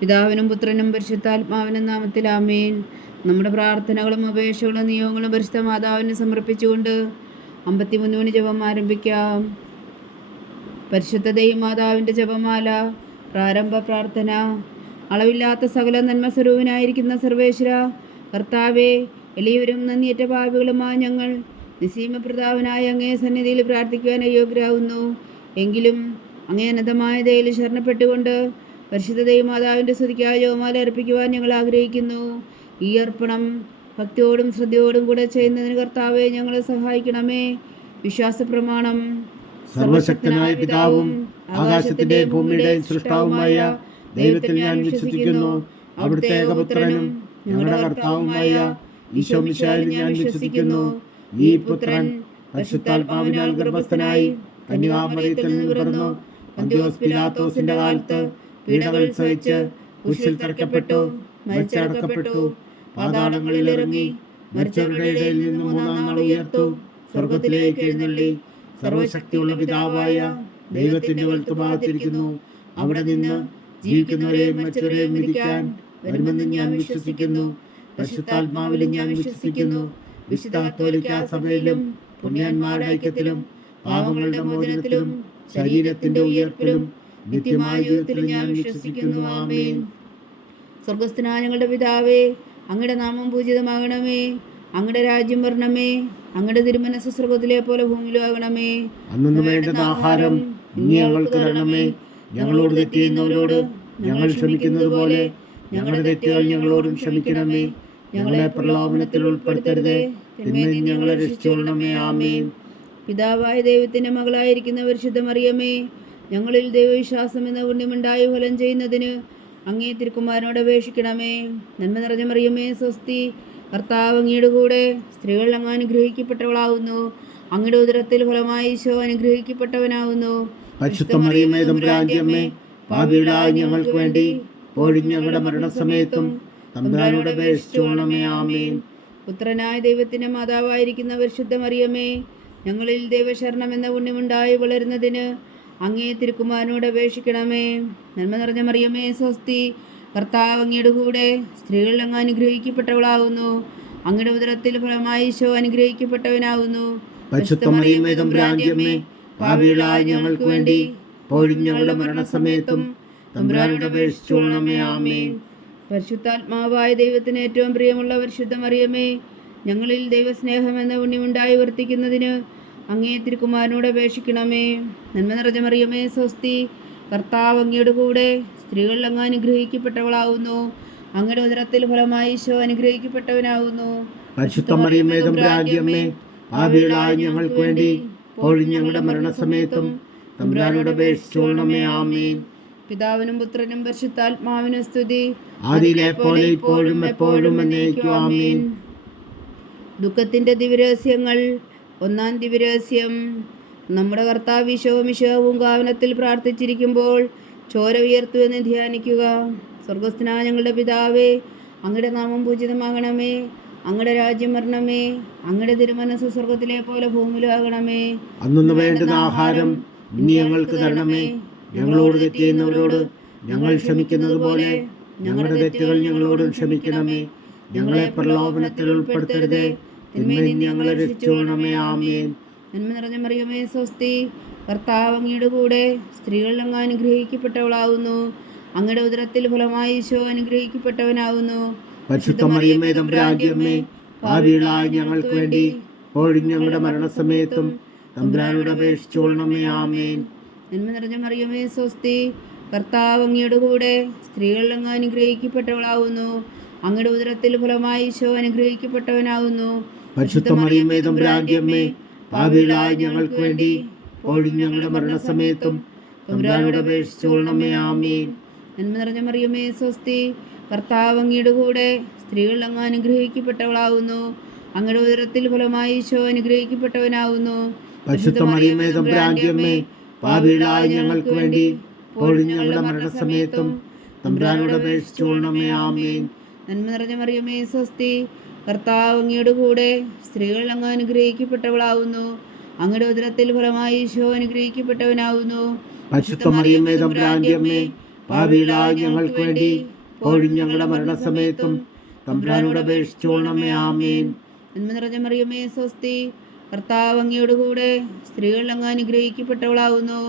പിതാവിനും പുത്രനും പരിശുദ്ധാത്മാവിനും നാമത്തിൽ ആമേൻ. നമ്മുടെ പ്രാർത്ഥനകളും അപേക്ഷകളും നിയോഗങ്ങളും പരിശുദ്ധ മാതാവിന് സമർപ്പിച്ചുകൊണ്ട് 53 മണി ജപം ആരംഭിക്കാം. പരിശുദ്ധ ദൈവമാതാവിൻ്റെ ജപമാല. പ്രാരംഭ പ്രാർത്ഥന. അളവില്ലാത്ത സകല നന്മ സ്വരൂപനായിരിക്കുന്ന സർവേശ്വര കർത്താവേ, എളിയവരും നന്ദിയേറ്റ പാപികളുമായ ഞങ്ങൾ നിസ്സീമപ്രതാപനായ അങ്ങേ സന്നിധിയിൽ പ്രാർത്ഥിക്കുവാൻ അയോഗ്യരാകുന്നു. എങ്കിലും അങ്ങേ അനന്തമായ ദയയിൽ ശരണപ്പെട്ടുകൊണ്ട് പരിശുദ്ധ ദൈവമാതാവിൻ്റെ സ്തുതിക്കായി ജപമാല അർപ്പിക്കുവാൻ ഞങ്ങൾ ആഗ്രഹിക്കുന്നു. ഈ അർപ്പണം ഭക്തിയോടും ശ്രദ്ധയോടും കൂടെ ചെയ്യുന്നതിന് കർത്താവെ ഞങ്ങളെ സഹായിക്കണമേ. വിശ്വാസ പ്രമാണം. സർവശക്തനായ പിതാവും ആകാശത്തിന്റെയും ഭൂമിയുടെയും സൃഷ്ടാവുമായ ദൈവത്തിൽ ഞാൻ വിശ്വസിക്കുന്നു. അവിടുത്തെ ഏകപുത്രനും ഞങ്ങളുടെ കർത്താവുമായ ഈശോ മിശിഹായിൽ ഞാൻ വിശ്വസിക്കുന്നു. ഈ പുത്രൻ പരിശുദ്ധാത്മാവിനാൽ ഗർഭസ്ഥനായി കന്യകാമറിയത്തിൽ നിന്ന് പിറന്നു, പന്തിയോസ് പിലാത്തോസിന്റെ കാലത്ത് പീഡകൾ സഹിച്ച് കുരിശിൽ തറയ്ക്കപ്പെട്ടു, മരിച്ചടക്കപ്പെട്ടു, പാതാളങ്ങളിൽ ഇറങ്ങി, മരിച്ചവരുടെ ഇടയിൽ നിന്ന് മൂന്നാം നാൾ ഉയർത്തു, സ്വർഗത്തിലേക്ക് എഴുന്നള്ളി, സർവശക്തിയുള്ള പിതാവായ ദൈവത്തിന്റെ വലത്തുഭാഗത്തിരിക്കുന്നു. അവിടെ നിന്ന് ജീവിക്കുന്നവരെയും മരിച്ചവരെയും വിധിക്കാൻ വരുമെന്ന് ഞാൻ വിശ്വസിക്കുന്നു. പരിശുദ്ധാത്മാവിലും ഞാൻ വിശ്വസിക്കുന്നു. വിശുദ്ധ കത്തോലിക്കാ സഭയിലും പുണ്യന്മാരുടെ ഐക്യത്തിലും പാപങ്ങളുടെ മോചനത്തിലും ശരീരത്തിന്റെ ഉയർപ്പിലും നിത്യമായ ജീവിതത്തിലും ഞാൻ വിശ്വസിക്കുന്നു. ആമേൻ. സ്വർഗസ്ഥനായ ഞങ്ങളുടെ പിതാവേ, അങ്ങയുടെ നാമം പൂജിതമാകണമേ. അങ്ങയുടെ രാജ്യം വരണമേ. അങ്ങയുടെ തിരുമനസ്സ് സ്വർഗത്തിലെ പോലെ ഭൂമിയിലും ആകണമേ. അന്നു വേണ്ടുന്ന ആഹാരം ഇനി ഞങ്ങൾക്ക് തരണമേ. ഞങ്ങളോട് തെറ്റ് ചെയ്യുന്നവരോട് ഞങ്ങൾ ക്ഷമിക്കുന്നത് പോലെ ഞങ്ങളുടെ തെറ്റുകൾ ഞങ്ങളോടും ക്ഷമിക്കണമേ. ഞങ്ങളെ പ്രലോഭനത്തിൽ ഉൾപ്പെടുത്തരുതേ, തിന്മയിൽ നിന്ന് ഞങ്ങളെ രക്ഷിച്ചുകൊള്ളണമേ. ആമേൻ. പിതാവായ ദൈവത്തിന്റെ മകളായിരിക്കുന്ന പരിശുദ്ധ മറിയമേ, ഞങ്ങളിൽ ദൈവവിശ്വാസം എന്ന പുണ്യമുണ്ടായി ഫലം ചെയ്യുന്നതിന് അങ്ങേ തിരുക്കുമാരനോട് അപേക്ഷിക്കണമേ. നന്മ നിറഞ്ഞ മറിയമേ, സ്വസ്തി. കർത്താവ് അങ്ങയുടെ കൂടെ, സ്ത്രീകൾ അങ്ങ് അനുഗ്രഹിക്കപ്പെട്ടവളാവുന്നു. അങ്ങയുടെ ഉദരത്തിൽ ഫലമായി ഈശോ അനുഗ്രഹിക്കപ്പെട്ടവനാവുന്നു. പരിശുദ്ധ മറിയമേ, തമ്പുരാന്റെ അമ്മേ, പാപികളായ ഞങ്ങൾക്ക് വേണ്ടി ഇപ്പോഴും ഞങ്ങളുടെ മരണസമയത്തും തമ്പുരാനോട് അപേക്ഷിച്ചുകൊള്ളണമേ. ആമേൻ. പുത്രനായ ദൈവത്തിന്റെ മാതാവായിരിക്കുന്ന പരിശുദ്ധ മറിയമേ, ഞങ്ങളിൽ ദൈവശരണം എന്ന പുണ്യമുണ്ടായി വളരുന്നതിന് അങ്ങേ തിരുക്കുമാരനോട് അപേക്ഷിക്കണമേ. നന്മ നിറഞ്ഞ മറിയമേ, സ്വസ്തി. കർത്താവ് അങ്ങയുടെ കൂടെ, സ്ത്രീകൾ അങ്ങ് അനുഗ്രഹിക്കപ്പെട്ടവളാവുന്നു. അങ്ങയുടെ ഉദരത്തിൽ ഫലമായി ഈശോ അനുഗ്രഹിക്കപ്പെട്ടവനാവുന്നു. പരിശുദ്ധ മറിയമേ, തമ്പുരാന്റെ അമ്മേ, പാപികളായ ഞങ്ങൾക്ക് വേണ്ടി ഇപ്പോഴും ഞങ്ങളുടെ മരണസമയത്തും തമ്പുരാനോട് അപേക്ഷിച്ചുകൊള്ളണമേ. ആമേൻ. പരിശുദ്ധാത്മാവായ ദൈവത്തിന് ഏറ്റവും പ്രിയമുള്ള പരിശുദ്ധ മറിയമേ, ഞങ്ങളിൽ ദൈവസ്നേഹം എന്ന പുണ്യമുണ്ടായി വർത്തിക്കുന്നതിന് അങ്ങേ തിരുക്കുമാരനോട് അപേക്ഷിക്കണമേ. നന്മ നിറഞ്ഞ മറിയമേ, സ്വസ്തി. കർത്താവ് അങ്ങയുടെ കൂടെ, സ്ത്രീകൾ അങ്ങ് അനുഗ്രഹിക്കപ്പെട്ടവളാവുന്നു. അങ്ങയുടെ ഉദരത്തിൽ ഫലമായി ഈശോ അനുഗ്രഹിക്കപ്പെട്ടവനാവുന്നു. പരിശുദ്ധ മറിയമേ, തമ്പുരാന്റെ അമ്മേ, പാപികളായ ഞങ്ങൾക്ക് വേണ്ടി ഇപ്പോഴും ഞങ്ങളുടെ മരണസമയത്തും തമ്പുരാനോട് അപേക്ഷിച്ചുകൊള്ളണമേ. ആമേൻ. പിതാവിനും പുത്രനും പരിശുദ്ധാത്മാവിനും സ്തുതി. ആദിയിലെ പോലെ ഇപ്പോഴും എപ്പോഴും എന്നേക്കും. ആമേൻ. ദുഃഖത്തിന്റെ ദിവ്യരഹസ്യങ്ങൾ. ഒന്നാം ദിവ്യരഹസ്യം. നമ്മുടെ കർത്താവ് ഈശോ മിശിഹാവും കാവനത്തിൽ പ്രാർത്ഥിച്ചിരിക്കുമ്പോൾ ചോര ഉയർത്തു എന്ന് ധ്യാനിക്കുക. സ്വർഗസ്ഥനായ ഞങ്ങളുടെ പിതാവേ, അങ്ങയുടെ നാമം പൂജിതമാകണമേ. അങ്ങയുടെ രാജ്യം വരണമേ. അങ്ങയുടെ തിരുമനസ്സ് സ്വർഗത്തിലെ പോലെ ഭൂമിയിലാകണമേ. അന്നു വേണ്ടുന്ന ആഹാരം ഇനി ഞങ്ങൾക്ക് തരണമേ. ഞങ്ങളോട് തെറ്റ് ചെയ്യുന്നവരോട് ഞങ്ങൾ ക്ഷമിക്കുന്നത് പോലെ ഞങ്ങളുടെ തെറ്റുകൾ ഞങ്ങളോടും ക്ഷമിക്കണമേ. ഞങ്ങളെ പ്രലോഭനത്തിൽ ഉൾപ്പെടുത്തരുതേ, തിന്മയിൽ നിന്ന് ഞങ്ങളെ രക്ഷിച്ചുകൊള്ളണമേ. ആമേൻ. നന്മ നിറഞ്ഞ മറിയമേ, സ്വസ്തി. കർത്താവ് അങ്ങയുടെ കൂടെ, സ്ത്രീകൾ അങ്ങ് അനുഗ്രഹിക്കപ്പെട്ടവളാവുന്നു. അങ്ങയുടെ ഉദരത്തിൽ ഫലമായി ഈശോ അനുഗ്രഹിക്കപ്പെട്ടവനാവുന്നു. പരിശുദ്ധ മറിയമേ, തമ്പുരാന്റെ അമ്മേ, പാപികളായ ഞങ്ങൾക്ക് വേണ്ടി ഇപ്പോഴും ഞങ്ങളുടെ മരണസമയത്തും തമ്പുരാനോട് അപേക്ഷിച്ചുകൊള്ളണമേ. ആമേൻ. നന്മ നിറഞ്ഞ മറിയമേ, സ്വസ്തി. കർത്താവ് അങ്ങയുടെ കൂടെ, സ്ത്രീകൾ അങ്ങ് അനുഗ്രഹിക്കപ്പെട്ടവളാവുന്നു. അങ്ങയുടെ ഉദരത്തിൽ ഫലമായി ഈശോ അനുഗ്രഹിക്കപ്പെട്ടവനാവുന്നു. പരിശുദ്ധ മറിയമേ, തമ്പുരാന്റെ അമ്മേ, പാപികളായ ഞങ്ങൾക്ക് വേണ്ടി ഇപ്പോഴും ഞങ്ങളുടെ മരണസമയത്തും തമ്പുരാനോട് അപേക്ഷിച്ചുകൊള്ളണമേ. ആമേൻ. നന്മ നിറഞ്ഞ മറിയമേ, സ്വസ്തി. കർത്താവ് അങ്ങയുടെ കൂടെ, സ്ത്രീകൾ അങ്ങ് അനുഗ്രഹിക്കപ്പെട്ടവളാവുന്നു. അങ്ങയുടെ ഉദരത്തിൽ ഫലമായി ഈശോ അനുഗ്രഹിക്കപ്പെട്ടവനാവുന്നു. പരിശുദ്ധ മറിയമേ, തമ്പുരാന്റെ അമ്മേ, പാപികളായ ഞങ്ങൾക്ക് വേണ്ടി ഇപ്പോഴും ഞങ്ങളുടെ മരണസമയത്തും തമ്പുരാനോട് അപേക്ഷിച്ചുകൊള്ളണമേ. ആമേൻ. നന്മ നിറഞ്ഞ മറിയമേ, സ്വസ്തി. കർത്താവ് അങ്ങയുടെ കൂടെ, സ്ത്രീകൾ അങ്ങ് അനുഗ്രഹിക്കപ്പെട്ടവളാവുന്നു. അങ്ങയുടെ ഉദരത്തിൽ ഫലമായി ഈശോ അനുഗ്രഹിക്കപ്പെട്ടവനാവുന്നു. പരിശുദ്ധ മറിയമേ, തമ്പുരാന്റെ അമ്മേ, പാപികളായ ഞങ്ങൾക്ക് വേണ്ടി ഇപ്പോഴും ഞങ്ങളുടെ മരണസമയത്തും തമ്പുരാനോട് അപേക്ഷിച്ചുകൊള്ളണമേ. ആമേൻ. നന്മ നിറഞ്ഞ മറിയമേ സ്വസ്തി, കർത്താവ് അങ്ങയോടുകൂടെ സ്ത്രീകൾ അങ്ങ് അനുഗ്രഹിക്കപ്പെട്ടവളാവുന്നു.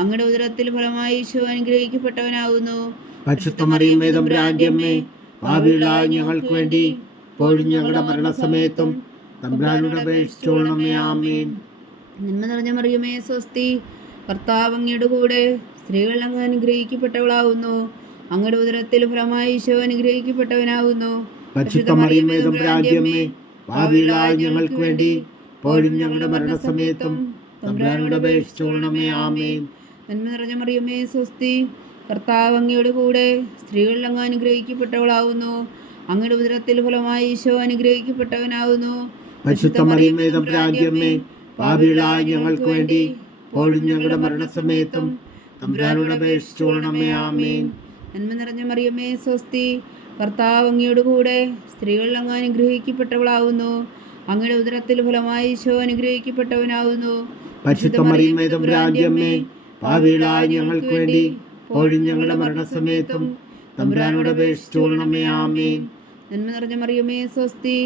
അങ്ങയുടെ ഉദരത്തിൽ ഫലമായി ഈശോ അനുഗ്രഹിക്കപ്പെട്ടവനാവുന്നു. പരിശുദ്ധ മറിയമേ തമ്പുരാന്റെ അമ്മേ, പാപികളായ ഞങ്ങൾക്ക് വേണ്ടി ഇപ്പോഴും ഞങ്ങളുടെ മരണസമയത്തും തമ്പുരാനോട് അപേക്ഷിച്ചുകൊള്ളണമേ. ആമേൻ. നന്മ നിറഞ്ഞ മറിയമേ സ്വസ്തി, കർത്താവ് അങ്ങയുടെ കൂടെ സ്ത്രീകൾ അങ്ങ് അനുഗ്രഹിക്കപ്പെട്ടവളാവുന്നു. അങ്ങയുടെ ഉദരത്തിൽ ഫലമായി ഈശോ അനുഗ്രഹിക്കപ്പെട്ടവനാവുന്നു. പരിശുദ്ധ മറിയമേ തമ്പുരാന്റെ അമ്മേ, പാപികളായ ഞങ്ങൾക്ക് വേണ്ടി ഇപ്പോഴും ഞങ്ങളുടെ മരണസമയത്തും തമ്പുരാനോട് അപേക്ഷിച്ചുകൊള്ളണമേ. ആമേൻ. നന്മ നിറഞ്ഞ മറിയമേ സ്വസ്തി, കർത്താവ് അങ്ങയുടെ കൂടെ സ്ത്രീകൾ അങ്ങ് അനുഗ്രഹിക്കപ്പെട്ടവളാവുന്നു. അങ്ങയുടെ ഉദരത്തിൽ ഫലമായി ഈശോ അനുഗ്രഹിക്കപ്പെട്ടവനാവുന്നു. പരിശുദ്ധ മറിയമേ തമ്പുരാന്റെ അമ്മേ, പാപികളായ ഞങ്ങൾക്ക് വേണ്ടി ഇപ്പോഴും ഞങ്ങളുടെ മരണസമയത്തും തമ്പുരാനോട് അപേക്ഷിച്ചുകൊള്ളണമേ. ആമേൻ. നന്മ നിറഞ്ഞ മറിയമേ സ്വസ്തി, കർത്താവ് അങ്ങയുടെ കൂടെ സ്ത്രീകൾ അങ്ങ് അനുഗ്രഹിക്കപ്പെട്ടവളാവുന്നു. അങ്ങയുടെ ഉദരത്തിൽ ഫലമായി ഈശോ അനുഗ്രഹിക്കപ്പെട്ടവനാവുന്നു. പരിശുദ്ധ മറിയമേ തമ്പുരാന്റെ അമ്മേ, പാപികളായ ഞങ്ങൾക്ക് വേണ്ടി ഇപ്പോഴും ഞങ്ങളുടെ മരണസമയത്തും തമ്പുരാനോട് അപേക്ഷിച്ചുകൊള്ളണമേ. ആമേൻ. നന്മ നിറഞ്ഞ മറിയമേ സ്വസ്തി,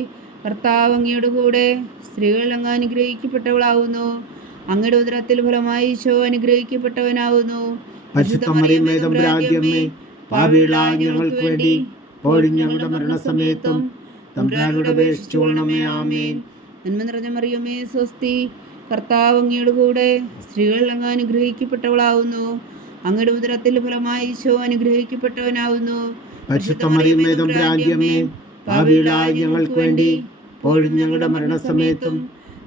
കർത്താവ് അങ്ങയുടെ കൂടെ സ്ത്രീകൾ അങ്ങ് അനുഗ്രഹിക്കപ്പെട്ടവളാവുന്നു. അങ്ങയുടെ ഉദരത്തിൽ ഫലമായി ഈശോ അനുഗ്രഹിക്കപ്പെട്ടവനാവുന്നു. പരിശുദ്ധ മറിയമേ തമ്പുരാന്റെ അമ്മേ, പാപികളായ ഞങ്ങൾക്ക് വേണ്ടി ഇപ്പോഴും ഞങ്ങളുടെ മരണസമയത്തും തമ്പുരാനോട് അപേക്ഷിച്ചുകൊള്ളണമേ. ആമേൻ. നന്മ നിറഞ്ഞ മറിയമേ സ്വസ്തി, കർത്താവ് അങ്ങയുടെ കൂടെ സ്ത്രീകൾ അങ്ങ് അനുഗ്രഹിക്കപ്പെട്ടവളാവുന്നു. അങ്ങയുടെ ഉദരത്തിൽ ഫലമായി ഈശോ അനുഗ്രഹിക്കപ്പെട്ടവനാവുന്നു. പരിശുദ്ധ മറിയമേ തമ്പുരാന്റെ അമ്മേ, പാപികളായ ഞങ്ങൾക്ക് വേണ്ടി ഇപ്പോഴും ഞങ്ങളുടെ മരണസമയത്തും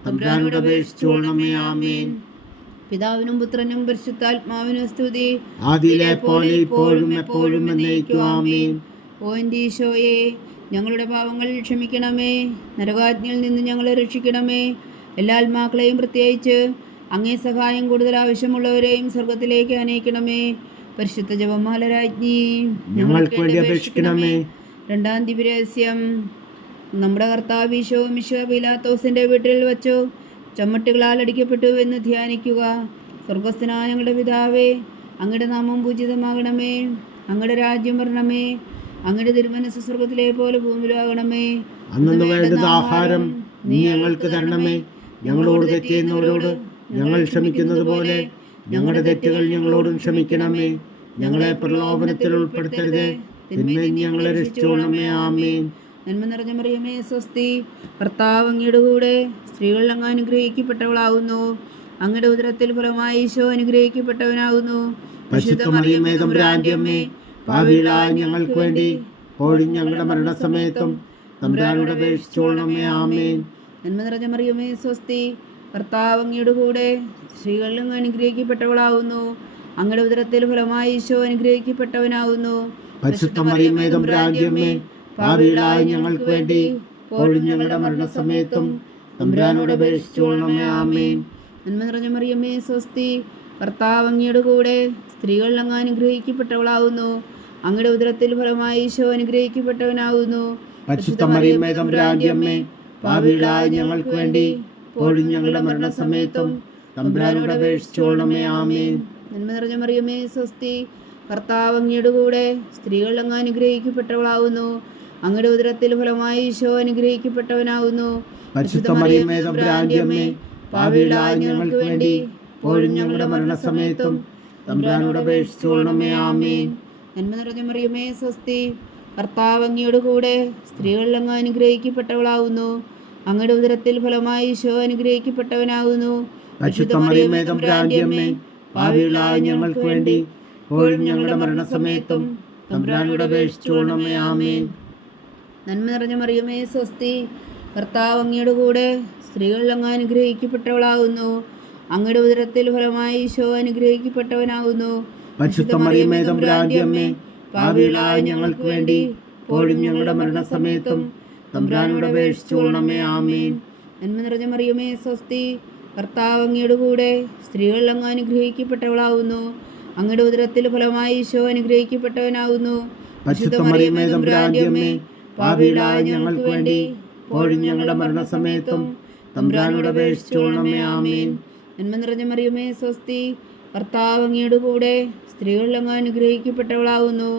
തമ്പുരാനോട് അപേക്ഷിച്ചുകൊള്ളണമേ. ആമേൻ. പിതാവിനും പുത്രനും പരിശുദ്ധാത്മാവിനും സ്തുതി, ആദിയിലെ പോലെ ഇപ്പോഴും എപ്പോഴും എന്നേക്കും. ആമേൻ. ഓ എൻ്റെ ഈശോയെ, ഞങ്ങളുടെ പാവങ്ങൾ ക്ഷമിക്കണമേ. നരകാജ്ഞയിൽ നിന്ന് ഞങ്ങളെ രക്ഷിക്കണമേ. എല്ലാ ആത്മാക്കളെയും, പ്രത്യേകിച്ച് അങ്ങേ സഹായം കൂടുതൽ ആവശ്യമുള്ളവരെയും സ്വർഗത്തിലേക്ക് അനയിക്കണമേ. പരിശുദ്ധ ജപമാല രാജ്ഞി, ഞങ്ങൾക്ക് വേണ്ടി അപേക്ഷിക്കണമേ. രണ്ടാം ദിവ്യരഹസ്യം. നമ്മുടെ കർത്താവ് ഈശോ മിശിഹ പീലാത്തോസിന്റെ വീട്ടിൽ വച്ചു ചമ്മട്ടുകളാൽ അടിക്കപ്പെട്ടു എന്ന് ധ്യാനിക്കുക. സ്വർഗസ്ഥനായ ഞങ്ങളുടെ പിതാവേ, അങ്ങയുടെ നാമം പൂജിതമാകണമേ. അങ്ങയുടെ രാജ്യം വരണമേ. അങ്ങയുടെ തിരുമനസ്സ് സ്വർഗത്തിലെ പോലെ ഭൂമിയിലാകണമേ. അന്നു വേണ്ടുന്ന ആഹാരം നീ ഞങ്ങൾക്ക് തരണമേ. ഞങ്ങളോട് തെറ്റ് ചെയ്യുന്നവരോട് ഞങ്ങൾ ക്ഷമിക്കുന്നത് പോലെ ഞങ്ങളുടെ തെറ്റുകൾ ഞങ്ങളോടും ക്ഷമിക്കണമേ. ഞങ്ങളെ പ്രലോഭനത്തിൽ ഉൾപ്പെടുത്തരുത്, തിന്മയിൽ ഞങ്ങളെ രക്ഷിച്ചുകൊള്ളണമേ. ആമേൻ. നന്മ നിറഞ്ഞ മറിയമേ സ്വസ്തി, കർത്താവ് അങ്ങയുടെ കൂടെ സ്ത്രീകൾ അങ്ങ് അനുഗ്രഹിക്കപ്പെട്ടവളാവുന്നു. അങ്ങയുടെ ഉദരത്തിൽ ഫലമായി ഈശോ അനുഗ്രഹിക്കപ്പെട്ടവനാകുന്നു. പരിശുദ്ധ മറിയമേ തമ്പുരാന്റെ അമ്മേ, പാപികളായ ഞങ്ങൾക്ക് വേണ്ടി ഇപ്പോഴും ഞങ്ങളുടെ മരണസമയത്തും തമ്പുരാനോട് അപേക്ഷിച്ചുകൊള്ളണമേ. ആമേൻ. നന്മ നിറഞ്ഞ മറിയമേ സ്വസ്തി, കർത്താവ് അങ്ങയുടെ കൂടെ സ്ത്രീകൾ അങ്ങ് അനുഗ്രഹിക്കപ്പെട്ടവളാവുന്നു. അങ്ങയുടെ ഉദരത്തിൽ ഫലമായി ഈശോ അനുഗ്രഹിക്കപ്പെട്ടവനാകുന്നു. പരിശുദ്ധ മറിയമേ തമ്പുരാന്റെ അമ്മേ, പാപികളായ ഞങ്ങൾക്ക് വേണ്ടി ഇപ്പോഴും ഞങ്ങളുടെ മരണസമയത്തും തമ്പുരാനോട് അപേക്ഷിച്ചുകൊള്ളണമേ. ആമേൻ. നന്മ നിറഞ്ഞ മറിയമേ സ്വസ്തി, കർത്താവ് അങ്ങയുടെ കൂടെ സ്ത്രീകൾ അങ്ങ് അനുഗ്രഹിക്കപ്പെട്ടവളാവുന്നു. അങ്ങയുടെ ഉദരത്തിൽ ഫലമായി ഈശോ അനുഗ്രഹിക്കപ്പെട്ടവനാകുന്നു. പരിശുദ്ധ മറിയമേ തമ്പുരാന്റെ അമ്മേ, പാപികളായ ഞങ്ങൾക്ക് വേണ്ടി ഇപ്പോഴും ഞങ്ങളുടെ മരണസമയത്തും തമ്പുരാനോട് അപേക്ഷിച്ചുകൊള്ളണമേ. ആമേൻ. നന്മ നിറഞ്ഞ മറിയമേ സ്വസ്തി, കർത്താവ് അങ്ങയുടെ കൂടെ സ്ത്രീകൾ അങ്ങ് അനുഗ്രഹിക്കപ്പെട്ടവളാവുന്നു. അങ്ങയുടെ ഉദരത്തിൽ ഫലമായി ഈശോ അനുഗ്രഹിക്കപ്പെട്ടവനാകുന്നു. പരിശുദ്ധ മറിയമേ തമ്പുരാന്റെ അമ്മേ, പാപികളായ ഞങ്ങൾക്ക് വേണ്ടി ഇപ്പോഴും ഞങ്ങളുടെ മരണസമയത്തും തമ്പുരാനോട് അപേക്ഷിച്ചുകൊള്ളണമേ. ആമേൻ. നന്മ നിറഞ്ഞ മറിയമേ സ്വസ്തി, കർത്താവ് അങ്ങയുടെ കൂടെ സ്ത്രീകൾ അങ്ങ് അനുഗ്രഹിക്കപ്പെട്ടവളാവുന്നു. അങ്ങയുടെ ഉദരത്തിൽ ഫലമായി ഈശോ അനുഗ്രഹിക്കപ്പെട്ടവനാകുന്നു. പരിശുദ്ധ മറിയമേ തമ്പുരാന്റെ അമ്മേ, പാപികളായ ഞങ്ങൾക്ക് വേണ്ടി ഇപ്പോഴും ഞങ്ങളുടെ മരണസമയത്തും തമ്പുരാനോട് അപേക്ഷിച്ചുകൊള്ളണമേ. ആമേൻ. നന്മ നിറഞ്ഞ മറിയമേ സ്വസ്തി, കർത്താവ് അങ്ങയുടെ കൂടെ സ്ത്രീകൾ അങ്ങ് അനുഗ്രഹിക്കപ്പെട്ടവളാകുന്നു. അങ്ങയുടെ ഉദരത്തിൽ ഫലമായി ഈശോ അനുഗ്രഹിക്കപ്പെട്ടവനാകുന്നു. പരിശുദ്ധ മറിയമേ തമ്പുരാന്റെ അമ്മേ, പാപികളായ ഞങ്ങൾക്ക് വേണ്ടി ഇപ്പോഴും ഞങ്ങളുടെ മരണസമയത്തും തമ്പുരാനോട് അപേക്ഷിച്ചുകൊള്ളണമേ. ആമേൻ. നന്മ നിറഞ്ഞ മറിയമേ സ്വസ്തി, കർത്താവ് അങ്ങയുടെ കൂടെ സ്ത്രീകൾ അങ്ങ് അനുഗ്രഹിക്കപ്പെട്ടവളാകുന്നു. അങ്ങയുടെ ഉദരത്തിൽ ഫലമായി ഈശോ അനുഗ്രഹിക്കപ്പെട്ടവനാകുന്നു. പരിശുദ്ധ മറിയമേ തമ്പുരാന്റെ അമ്മേ, പാപികളായ ഞങ്ങൾക്ക് വേണ്ടി ഇപ്പോഴും ഞങ്ങളുടെ മരണസമയത്തും തമ്പുരാനോട് അപേക്ഷിച്ചുകൊള്ളണമേ. ആമേൻ. നന്മ നിറഞ്ഞ മറിയമേ സ്വസ്തി, കർത്താവ് അങ്ങയുടെ കൂടെ സ്ത്രീകളിൽ അങ്ങ് അനുഗ്രഹിക്കപ്പെട്ടവളാകുന്നു.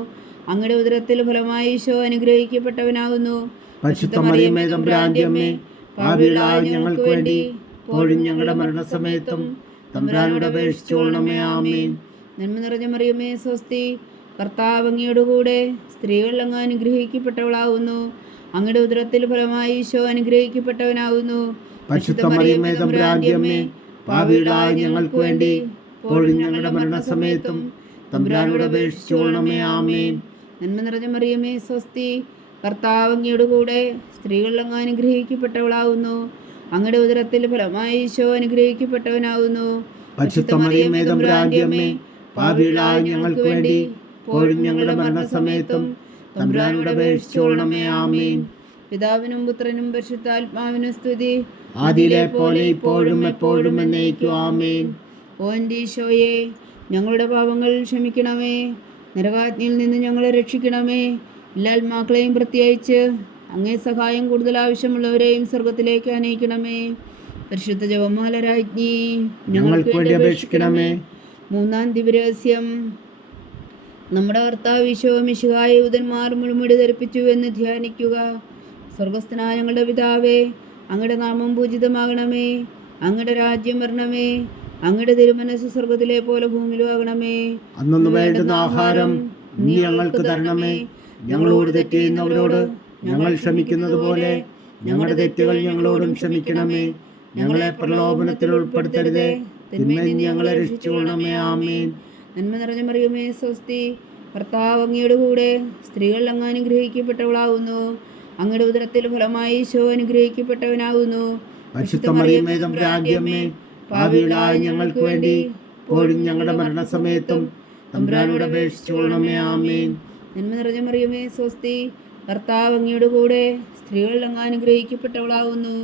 അങ്ങയുടെ ഉദരത്തിൽ ഫലമായി ഈശോ അനുഗ്രഹിക്കപ്പെട്ടവനാകുന്നു. പരിശുദ്ധ മറിയമേ തമ്പുരാന്റെ അമ്മേ, പാപികളായ ഞങ്ങൾക്ക് വേണ്ടി ഇപ്പോഴും ഞങ്ങളുടെ മരണസമയത്തും തമ്പുരാനോട് അപേക്ഷിച്ചുകൊള്ളണമേ. ആമേൻ. നന്മ നിറഞ്ഞ മറിയമേ സ്വസ്തി, കർത്താവ് അങ്ങയുടെ കൂടെ സ്ത്രീകളിൽ അങ്ങ് അനുഗ്രഹിക്കപ്പെട്ടവളാകുന്നു. അങ്ങയുടെ ഉദരത്തിൽ ഫലമായി ഈശോ അനുഗ്രഹിക്കപ്പെട്ടവനാകുന്നു. പരിശുദ്ധ മറിയമേ തമ്പുരാന്റെ അമ്മേ, പാപികളായ ഞങ്ങൾക്ക് വേണ്ടി ഇപ്പോഴും ഞങ്ങളുടെ മരണസമയത്തും തമ്പുരാനോട് അപേക്ഷിച്ചുകൊള്ളണമേ. ആമേൻ. നന്മ നിറഞ്ഞ മറിയമേ സ്വസ്തി, കർത്താവ് അങ്ങയുടെ കൂടെ സ്ത്രീകളിൽ അങ്ങ് അനുഗ്രഹിക്കപ്പെട്ടവളാകുന്നു. അങ്ങയുടെ ഉദരത്തിൽ ഫലമായി ഈശോ അനുഗ്രഹിക്കപ്പെട്ടവനാകുന്നു. പരിശുദ്ധ മറിയമേ തമ്പുരാന്റെ അമ്മേ, പാപികളായ ഞങ്ങൾക്ക് വേണ്ടി ഇപ്പോഴും ഞങ്ങളുടെ മരണസമയത്തും തമ്പുരാനോട് അപേക്ഷിച്ചുകൊള്ളണമേ. ആമേൻ. പിതാവിനും പുത്രനും പരിശുദ്ധാത്മാവിനും സ്തുതി, ആദിയിലെ പോലെ ഇപ്പോഴും എപ്പോഴും എന്നേക്കും. ആമേൻ. ഓ എൻ്റെ ഈശോയെ, ഞങ്ങളുടെ പാപങ്ങൾ ക്ഷമിക്കണമേ. നരകാഗ്നിയിൽ നിന്ന് ഞങ്ങളെ രക്ഷിക്കണമേ. എല്ലാ ആത്മാക്കളെയും പ്രത്യേകിച്ച് അങ്ങേ സഹായം കൂടുതൽ ആവശ്യമുള്ളവരെയും സ്വർഗത്തിലേക്ക് അനയിക്കണമേ. പരിശുദ്ധ ജപമാല രാജ്ഞി, ഞങ്ങൾക്ക് വേണ്ടി അപേക്ഷിക്കണമേ. മൂന്നാം ദിവ്യരഹസ്യം. നമ്മുടെ കർത്താവ് ഈശോ മിശിഹായെ യൂതന്മാർ മുൾമുടി ധരിപ്പിച്ചു എന്ന് ധ്യാനിക്കുക. സ്വർഗസ്ഥനായ ഞങ്ങളുടെ പിതാവേ, അങ്ങയുടെ നാമം പൂജിതമാകണമേ. അങ്ങയുടെ രാജ്യം വരണമേ. അങ്ങയുടെ തിരുമനസ് സ്വർഗത്തിലെ പോലെ ഭൂമിയിലും ആകണമേ. അന്നു വേണ്ടുന്ന ആഹാരം നീ ഞങ്ങൾക്ക് തരണമേ. ഞങ്ങളോട് തെറ്റ് ചെയ്യുന്നവരോട് ഞങ്ങൾ ക്ഷമിക്കുന്നത് പോലെ ഞങ്ങളുടെ തെറ്റുകൾ ഞങ്ങളോടും ക്ഷമിക്കണമേ. ഞങ്ങളെ പ്രലോഭനത്തിൽ ഉൾപ്പെടുത്തരുതേ, തിന്മയിൽ നിന്ന് ഞങ്ങളെ രക്ഷിച്ചുകൊള്ളണമേ. ആമേൻ. നന്മ നിറഞ്ഞ മറിയമേ സ്വസ്തി, കർത്താവ് അങ്ങയുടെ കൂടെ സ്ത്രീകൾ അങ്ങ് അനുഗ്രഹിക്കപ്പെട്ടവളാകുന്നു. അങ്ങയുടെ ഉദരത്തിൽ ഫലമായി ഈശോ അനുഗ്രഹിക്കപ്പെട്ടവനാകുന്നു. പരിശുദ്ധ മറിയമേ തമ്പുരാന്റെ അമ്മേ, പാപികളായ ഞങ്ങൾക്ക് വേണ്ടി ഇപ്പോഴും ഞങ്ങളുടെ മരണസമയത്തും തമ്പുരാനോട് അപേക്ഷിച്ചുകൊള്ളണമേ. ആമേൻ. നന്മ നിറഞ്ഞ മറിയമേ സ്വസ്തി, കർത്താവ് അങ്ങയുടെ കൂടെ സ്ത്രീകൾ അങ്ങ് അനുഗ്രഹിക്കപ്പെട്ടവളാകുന്നു.